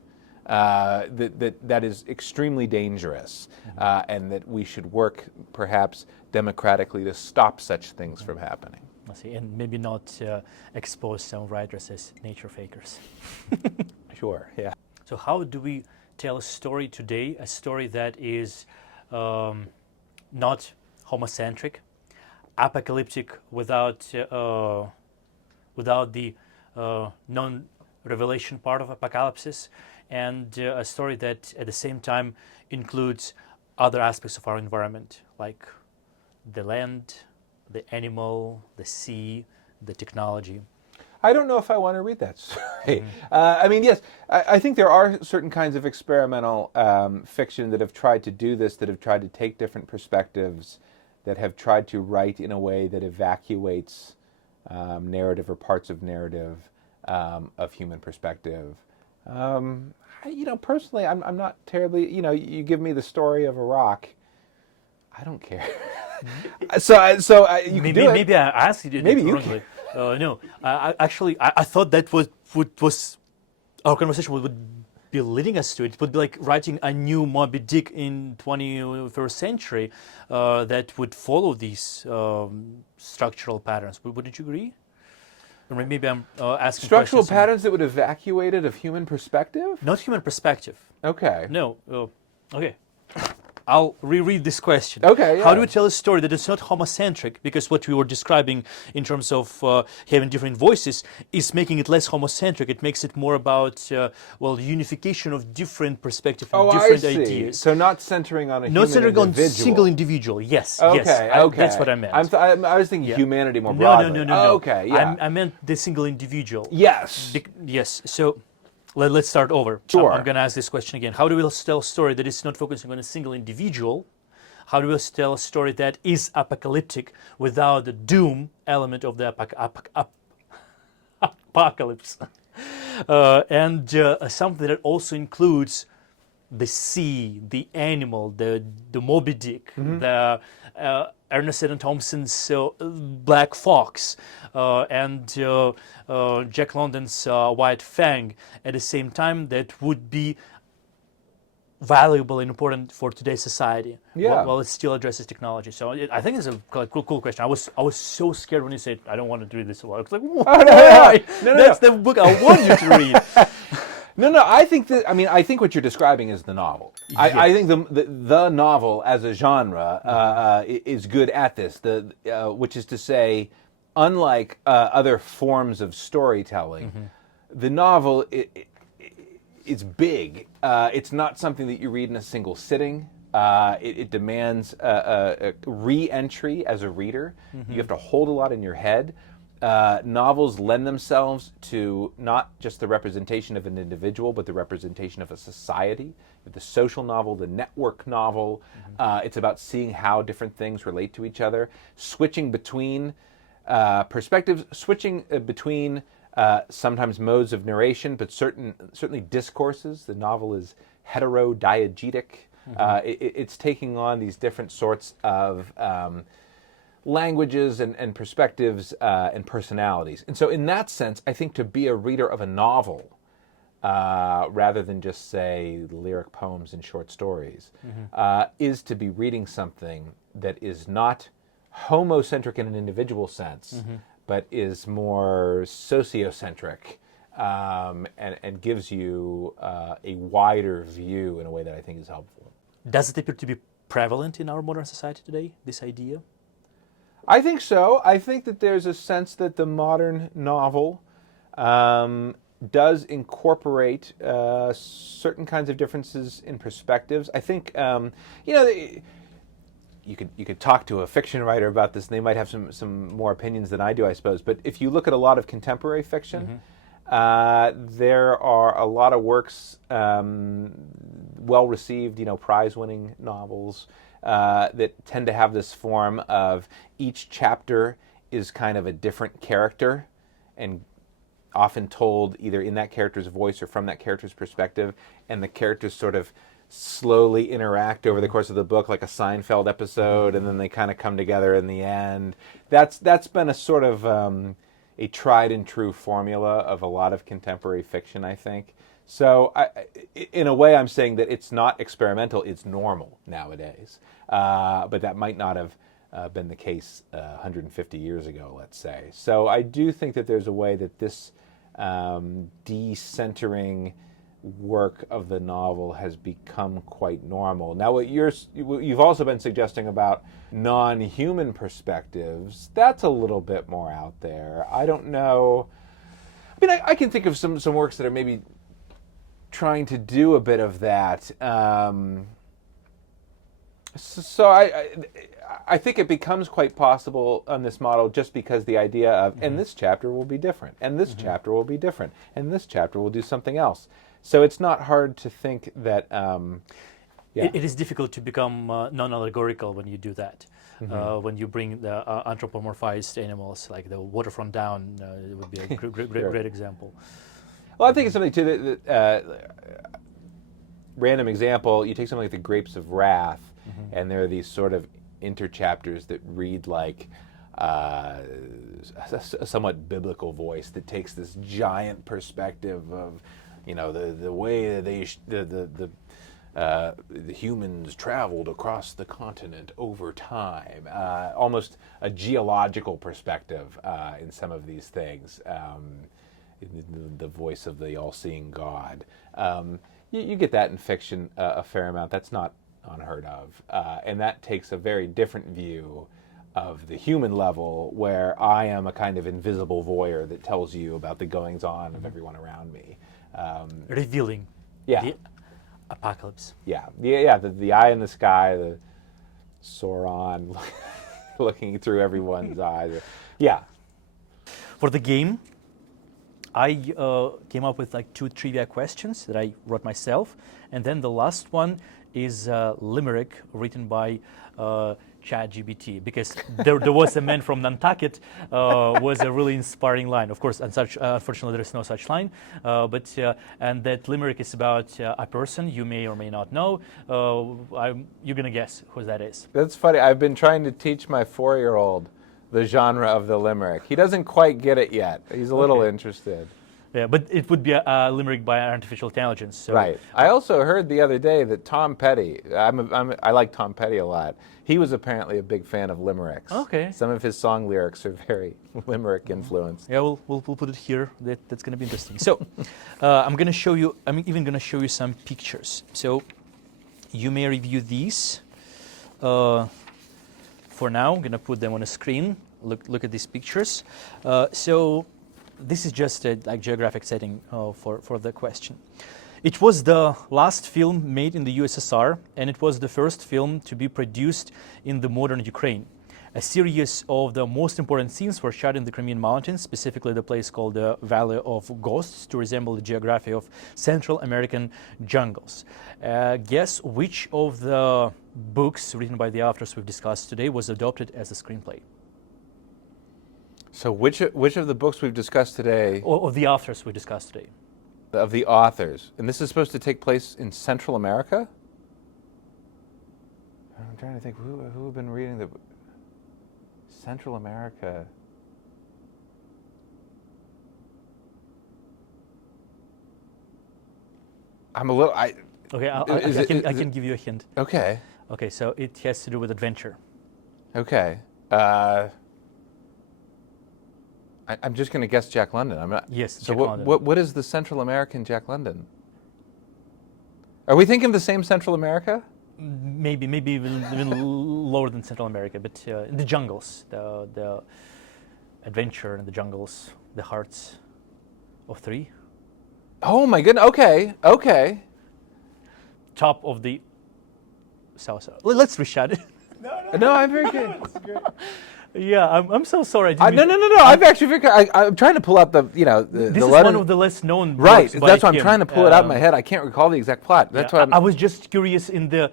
that is extremely dangerous, and that we should work perhaps democratically to stop such things from happening. I see, and maybe not expose some writers as nature fakers. Sure, yeah. So how do we tell a story today, a story that is not homocentric, apocalyptic without the non-revelation part of apocalypse, and a story that at the same time includes other aspects of our environment, like the land, the animal, the sea, the technology? I don't know if I want to read that story. I mean, yes, I think there are certain kinds of experimental fiction that have tried to do this, that have tried to take different perspectives, that have tried to write in a way that evacuates narrative or parts of narrative of human perspective. Personally, I'm not terribly, you give me the story of a rock, I don't care. You can do it. Maybe I asked you Maybe you wrongly. No, I thought that was our conversation would be leading us to it. It would be like writing a new Moby Dick in 21st century that would follow these structural patterns. Wouldn't you agree? Or maybe I'm asking structural questions patterns that would evacuate it of human perspective? Not human perspective. Okay. No. Okay. I'll reread this question. Okay, How yeah. do we tell a story that is not homocentric? Because what we were describing in terms of having different voices is making it less homocentric. It makes it more about, unification of different perspectives and different I see. ideas. So not centering on a Not human centering on individual. single individual. Yes. Okay, yes. okay. That's what I meant. I was thinking Yeah. humanity more No, broadly. no. Okay, yeah. I meant the single individual. Yes. Yes. So let's start over. Sure. I'm going to ask this question again. How do we tell a story that is not focusing on a single individual? How do we tell a story that is apocalyptic without the doom element of the apocalypse? And something that also includes the sea, the animal, the Moby Dick, the Ernest Seton Thompson's Black Fox, and Jack London's White Fang at the same time, that would be valuable and important for today's society, while it still addresses technology. So I think it's a cool question. I was so scared when you said I don't want to read this. I was like, why? That's the book I want you to read. No. I think what you're describing is the novel. Yes. I think the novel as a genre is good at this. Which is to say, unlike other forms of storytelling, the novel it's big. It's not something that you read in a single sitting. It demands a re-entry as a reader. You have to hold a lot in your head. Novels lend themselves to not just the representation of an individual, but the representation of a society. The social novel, the network novel. It's about seeing how different things relate to each other, switching between perspectives, switching between sometimes modes of narration, but certainly discourses. The novel is heterodiegetic. It's taking on these different sorts of languages and perspectives and personalities. And so in that sense, I think to be a reader of a novel, rather than just, say, lyric poems and short stories, is to be reading something that is not homocentric in an individual sense, but is more sociocentric, and gives you a wider view in a way that I think is helpful. Does it appear to be prevalent in our modern society today, this idea? I think so. I think that there's a sense that the modern novel does incorporate certain kinds of differences in perspectives. I think, you could talk to a fiction writer about this, and they might have some more opinions than I do, I suppose. But if you look at a lot of contemporary fiction, there are a lot of works, well-received, prize-winning novels, that tend to have this form of each chapter is kind of a different character, and often told either in that character's voice or from that character's perspective, and the characters sort of slowly interact over the course of the book, like a Seinfeld episode, and then they kind of come together in the end. That's been a sort of a tried and true formula of a lot of contemporary fiction, I think. So in a way, I'm saying that it's not experimental, it's normal nowadays. But that might not have been the case 150 years ago, let's say. So I do think that there's a way that this decentering work of the novel has become quite normal. Now, what you've also been suggesting about non-human perspectives, that's a little bit more out there. I don't know. I mean, I can think of some works that are maybe trying to do a bit of that. So I think it becomes quite possible on this model just because the idea of, and this chapter will be different, and this chapter will be different, and this chapter will do something else. So it's not hard to think that... It is difficult to become non-allegorical when you do that. When you bring the anthropomorphized animals, like the waterfront down, it would be a great example. Well, I think it's something too random example, you take something like The Grapes of Wrath, and there are these sort of interchapters that read like a somewhat biblical voice that takes this giant perspective of the way that the humans traveled across the continent over time, almost a geological perspective in some of these things, in the voice of the all-seeing God. You get that in fiction a fair amount. That's not unheard of. And that takes a very different view of the human level, where I am a kind of invisible voyeur that tells you about the goings-on of everyone around me. Revealing. Yeah. The apocalypse. Yeah. The eye in the sky, the Sauron looking through everyone's eyes. Yeah. For the game, I came up with like 2 trivia questions that I wrote myself, and then the last one is a limerick written by ChatGPT, because there was a man from Nantucket was a really inspiring line. Of course, unfortunately, there is no such line. And that limerick is about a person you may or may not know. You're gonna guess who that is. That's funny. I've been trying to teach my 4-year-old the genre of the limerick. He doesn't quite get it yet. He's a little interested. Yeah, but it would be a limerick by artificial intelligence. So. Right. I also heard the other day that Tom Petty, I like Tom Petty a lot. He was apparently a big fan of limericks. Okay. Some of his song lyrics are very limerick influenced. Yeah, we'll put it here. That's going to be interesting. So, I'm even going to show you some pictures. So, you may review these. For now, I'm going to put them on a screen. Look at these pictures. So, this is just a geographic setting for the question. It was the last film made in the USSR, and it was the first film to be produced in the modern Ukraine. A series of the most important scenes were shot in the Crimean Mountains, specifically the place called the Valley of Ghosts, to resemble the geography of Central American jungles. Guess which of the books written by the authors we've discussed today was adopted as a screenplay? So which of the books we've discussed today? Or of the authors we discussed today. Of the authors. And this is supposed to take place in Central America? I'm trying to think, who have been reading the Central America? I'm a little... Okay, I can give you a hint. Okay. Okay, so it has to do with adventure. Okay. I'm just going to guess Jack London. I'm not. Yes, so Jack London. What is the Central American Jack London? Are we thinking of the same Central America? Maybe even lower than Central America, but the jungles, the adventure in the jungles, the hearts of 3. Oh my goodness! Okay. Top of the south. Let's reshot it. No, I'm very good. Yeah, I'm so sorry. No. I'm actually I'm trying to pull out the This is London, one of the less known. Right. Books by That's why I'm him. trying to pull it out in my head. I can't recall the exact plot. That's why I was just curious in the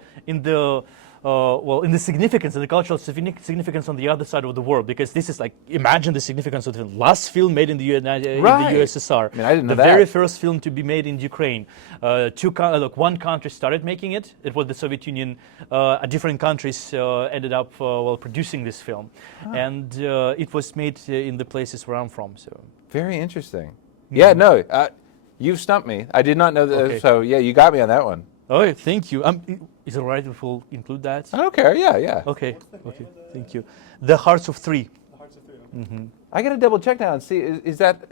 significance, and the cultural significance on the other side of the world, because this is like, imagine the significance of the last film made in the USSR. I mean, I didn't know the that. very first film to be made in Ukraine. One country started making it. It was the Soviet Union. Different countries ended up producing this film, and it was made in the places where I'm from. So very interesting. Yeah, no, you've stumped me. I did not know that. Okay. So yeah, you got me on that one. Oh, thank you. Is it all right if we'll include that? I don't care. Yeah. Okay. Thank you. The Hearts of 3. The Hearts of 3. Mm-hmm. I got to double check now and see. Is that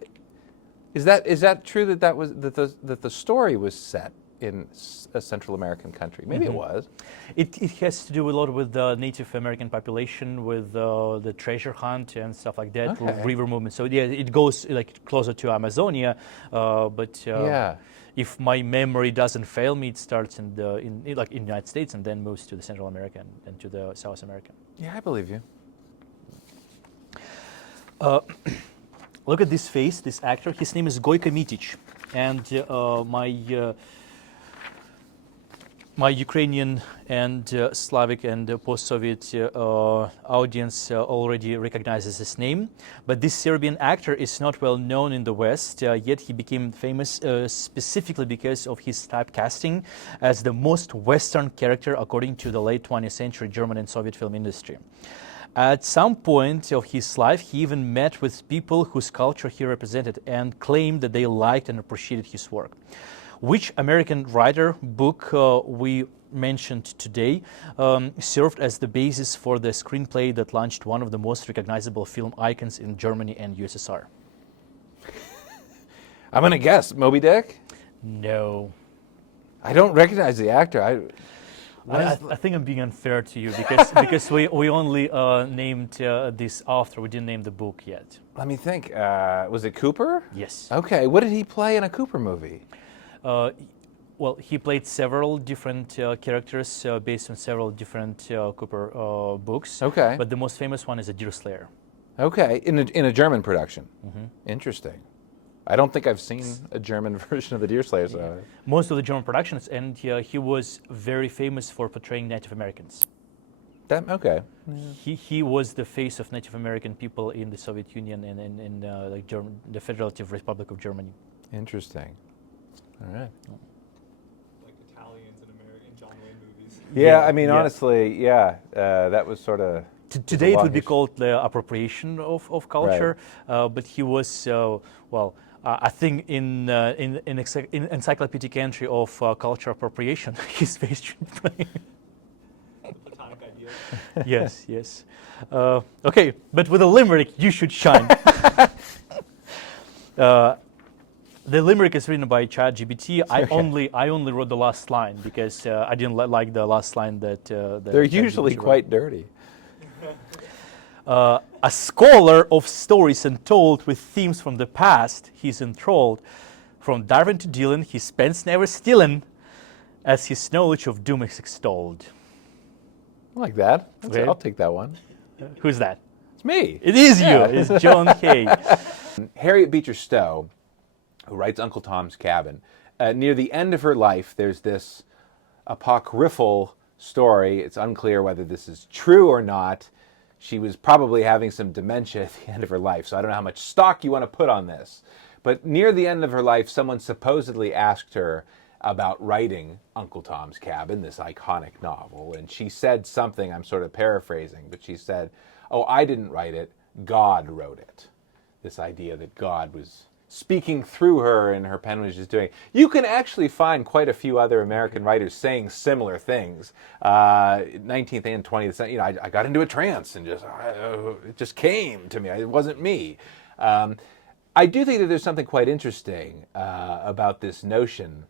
true that the story was set in a Central American country? Maybe it was. It has to do a lot with the Native American population, with the treasure hunt and stuff like that, river movement. So yeah, it goes like closer to Amazonia, but if my memory doesn't fail me, it starts in the United States and then moves to the Central America and to the South America. Yeah, I believe you. Look at this face, this actor. His name is Gojko Mitic, and my Ukrainian and Slavic and post-Soviet audience already recognizes his name. But this Serbian actor is not well known in the West, yet he became famous specifically because of his typecasting as the most Western character according to the late 20th century German and Soviet film industry. At some point of his life, he even met with people whose culture he represented and claimed that they liked and appreciated his work. Which American writer, book we mentioned today served as the basis for the screenplay that launched one of the most recognizable film icons in Germany and USSR? I'm going to guess Moby Dick? No. I don't recognize the actor. I think I'm being unfair to you because we only named this author. We didn't name the book yet. Let me think. Was it Cooper? Yes. Okay. What did he play in a Cooper movie? Well, he played several different characters based on several different Cooper books. Okay. But the most famous one is a Deer Slayer. Okay. In a German production. Mm-hmm. Interesting. I don't think I've seen a German version of the Deer Slayer. So. Yeah. Most of the German productions, and he was very famous for portraying Native Americans. Okay. He was the face of Native American people in the Soviet Union and in the Federative Republic of Germany. Interesting. All right. Like Italians in American John Wayne movies. Yeah, I mean, honestly, that was sort of... Today it would be called the appropriation of culture, right. But he was, I think in encyclopedic entry of culture appropriation, his face should play. The platonic ideal. Yes. Okay, but with a limerick, you should shine. The limerick is written by ChatGPT. Okay. I only wrote the last line because I didn't like the last line that they're usually quite dirty. A scholar of stories untold with themes from the past, he's enthralled. From Darwin to Dylan, he spends never stealing, as his knowledge of doom is extolled. I like that. Okay. I'll take that one. Who's that? It's me. It is you. It's John Hay. Harriet Beecher Stowe, who writes Uncle Tom's Cabin, near the end of her life, there's this apocryphal story. It's unclear whether this is true or not. She was probably having some dementia at the end of her life, so I don't know how much stock you want to put on this. But near the end of her life, someone supposedly asked her about writing Uncle Tom's Cabin, this iconic novel, and she said something, I'm sort of paraphrasing, but she said, "Oh, I didn't write it, God wrote it." This idea that God was speaking through her and her pen was just doing. You can actually find quite a few other American writers saying similar things. 19th and 20th century, I got into a trance and it just came to me. It wasn't me. I do think that there's something quite interesting about this notion,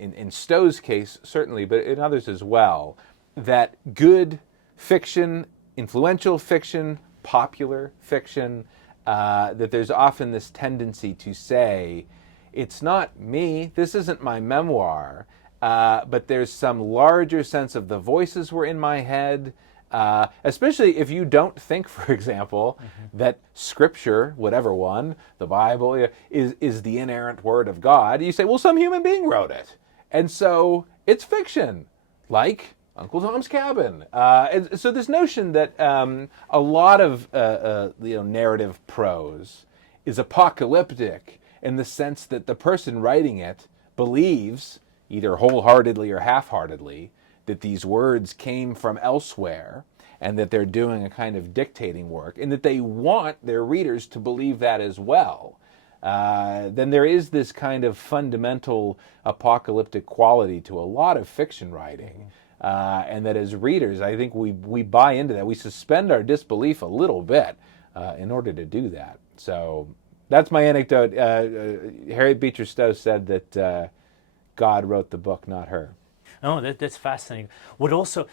in Stowe's case certainly, but in others as well, that good fiction, influential fiction, popular fiction, that there's often this tendency to say, it's not me, this isn't my memoir, but there's some larger sense of the voices were in my head, especially if you don't think, for example, that Scripture, whatever one, the Bible, is the inerrant word of God. You say, well, some human being wrote it. And so it's fiction, like Uncle Tom's Cabin. And so this notion that a lot of narrative prose is apocalyptic in the sense that the person writing it believes, either wholeheartedly or half-heartedly, that these words came from elsewhere and that they're doing a kind of dictating work and that they want their readers to believe that as well. Then there is this kind of fundamental apocalyptic quality to a lot of fiction writing. And that as readers, I think we buy into that. We suspend our disbelief a little bit in order to do that. So that's my anecdote. Harriet Beecher Stowe said that God wrote the book, not her. Oh, that's fascinating. What also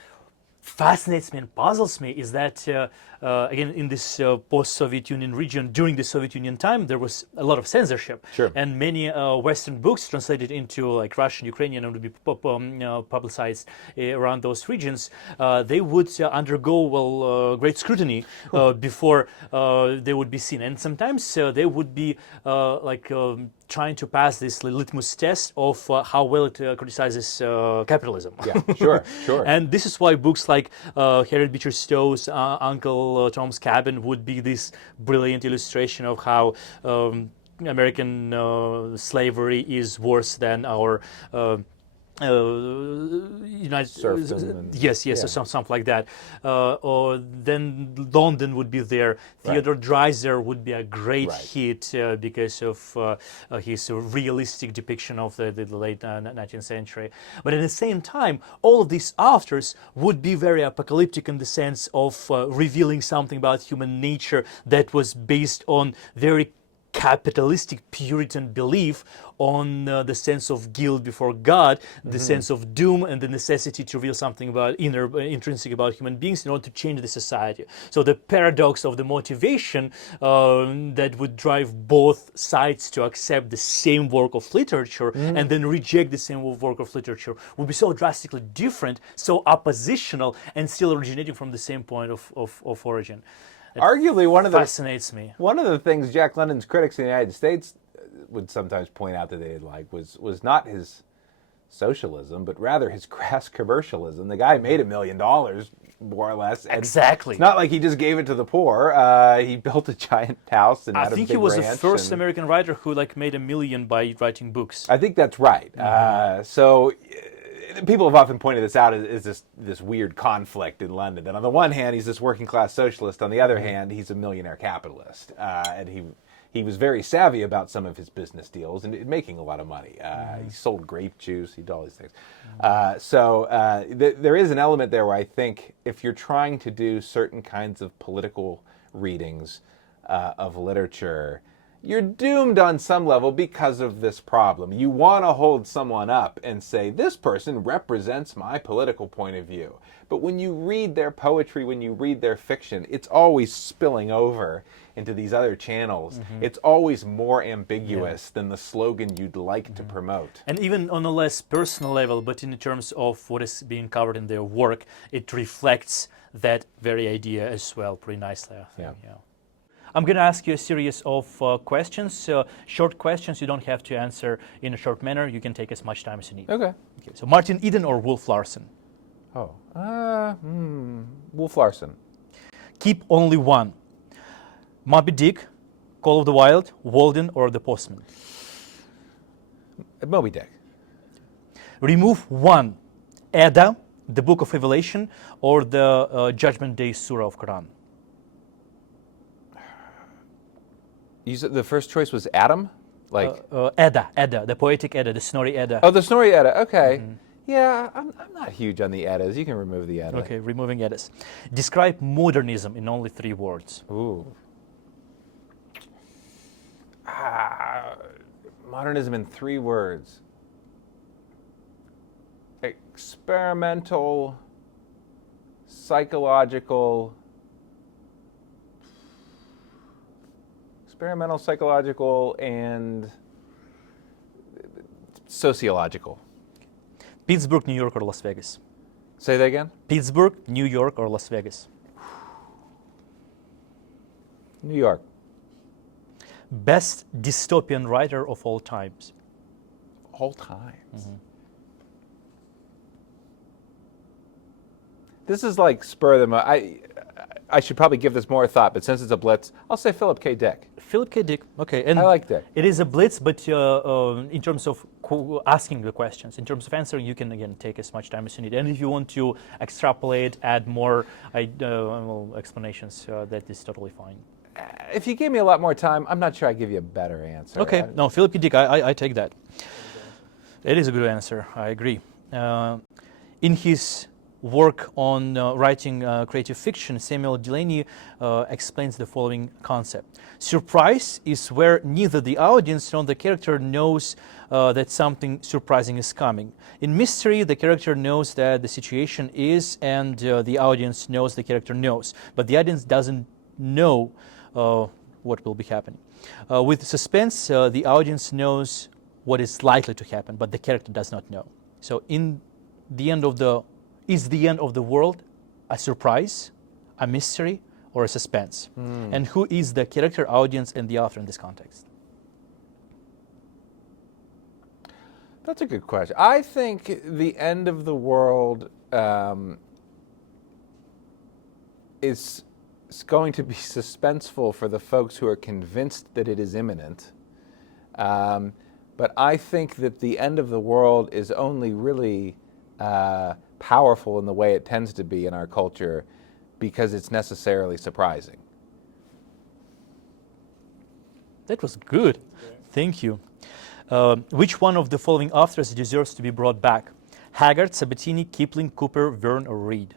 fascinates me and puzzles me is that, again, in this post-Soviet Union region, during the Soviet Union time, there was a lot of censorship. Sure. And many Western books translated into like Russian, Ukrainian, and would be publicized around those regions, they would undergo, great scrutiny before they would be seen. And sometimes they would be trying to pass this litmus test of how well it criticizes capitalism. Yeah, sure. And this is why books like Harriet Beecher Stowe's Uncle Tom's Cabin would be this brilliant illustration of how American slavery is worse than our United Serfdom yes, yeah. so something like that. Or then London would be there. Theodore Dreiser would be a great hit because of his realistic depiction of the late 19th century. But at the same time, all of these authors would be very apocalyptic in the sense of revealing something about human nature that was based on very capitalistic Puritan belief on the sense of guilt before God, the sense of doom, and the necessity to reveal something about intrinsic about human beings in order to change the society. So the paradox of the motivation that would drive both sides to accept the same work of literature and then reject the same work of literature would be so drastically different, so oppositional, and still originating from the same point of origin. Arguably, Fascinates me. One of the things Jack London's critics in the United States would sometimes point out that they didn't like was not his socialism, but rather his crass commercialism. The guy made $1 million, more or less. Exactly. It's not like he just gave it to the poor. He built a giant house and had a big ranch. I think he was the first American writer who made $1 million by writing books. I think that's right. So people have often pointed this out as this weird conflict in London. That on the one hand, he's this working class socialist. On the other hand, he's a millionaire capitalist. And he was very savvy about some of his business deals and making a lot of money. He sold grape juice. He did all these things. There is an element there where I think if you're trying to do certain kinds of political readings of literature, you're doomed on some level because of this problem. You want to hold someone up and say, this person represents my political point of view. But when you read their poetry, when you read their fiction, it's always spilling over into these other channels. It's always more ambiguous than the slogan you'd like to promote. And even on a less personal level, but in terms of what is being covered in their work, it reflects that very idea as well pretty nicely, I think. Yeah. I'm going to ask you a series of questions, short questions. You don't have to answer in a short manner. You can take as much time as you need. Okay. So Martin Eden or Wolf Larsen? Wolf Larsen. Keep only one. Moby Dick, Call of the Wild, Walden, or The Postman? Moby Dick. Remove one. Edda, the Book of Revelation, or the Judgment Day Surah of Quran? You said the first choice was Adam? Edda, the poetic Edda, the Snorri Edda. Oh, the Snorri Edda, okay. Yeah, I'm not huge on the Eddas. You can remove the Edda. Okay, removing Eddas. Describe modernism in only 3 words. Ooh. Modernism in 3 words. Experimental, psychological, and sociological. Pittsburgh, New York, or Las Vegas? Say that again? Pittsburgh, New York, or Las Vegas? New York. Best dystopian writer of all times? All times. This is like spur of the moment. I should probably give this more thought, but since it's a blitz, I'll say Philip K. Dick. Philip K. Dick, okay. And I like Dick. It is a blitz, but in terms of asking the questions, in terms of answering, you can, again, take as much time as you need. And if you want to extrapolate, add more explanations, that is totally fine. If you gave me a lot more time, I'm not sure I'd give you a better answer. Okay, no, Philip K. Dick, I take that. It is a good answer, I agree. In his work on writing creative fiction, Samuel Delany explains the following concept. Surprise is where neither the audience nor the character knows that something surprising is coming. In mystery, the character knows that the situation is, and the audience knows the character knows, but the audience doesn't know what will be happening. With suspense, the audience knows what is likely to happen, but the character does not know. So in the end of the Is the end of the world a surprise, a mystery, or a suspense? And who is the character, audience, and the author in this context? That's a good question. I think the end of the world is going to be suspenseful for the folks who are convinced that it is imminent. But I think that the end of the world is only really powerful in the way it tends to be in our culture because it's necessarily surprising. That was good. Thank you. Which one of the following authors deserves to be brought back? Haggard, Sabatini, Kipling, Cooper, Verne, or Reid?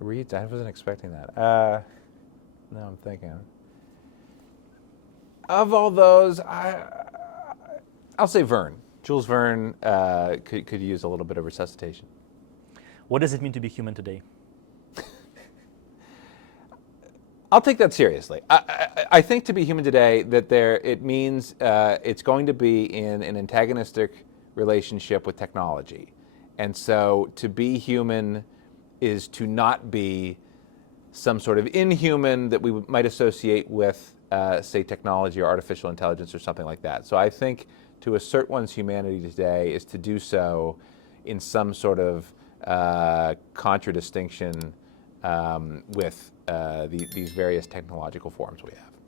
Reid? I wasn't expecting that. No, I'm thinking. Of all those, I'll say Verne. Jules Verne could use a little bit of resuscitation. What does it mean to be human today? I'll take that seriously. I think to be human today, that it means it's going to be in an antagonistic relationship with technology. And so to be human is to not be some sort of inhuman that we might associate with, say, technology or artificial intelligence or something like that. So I think to assert one's humanity today is to do so in some sort of contradistinction with these various technological forms we have.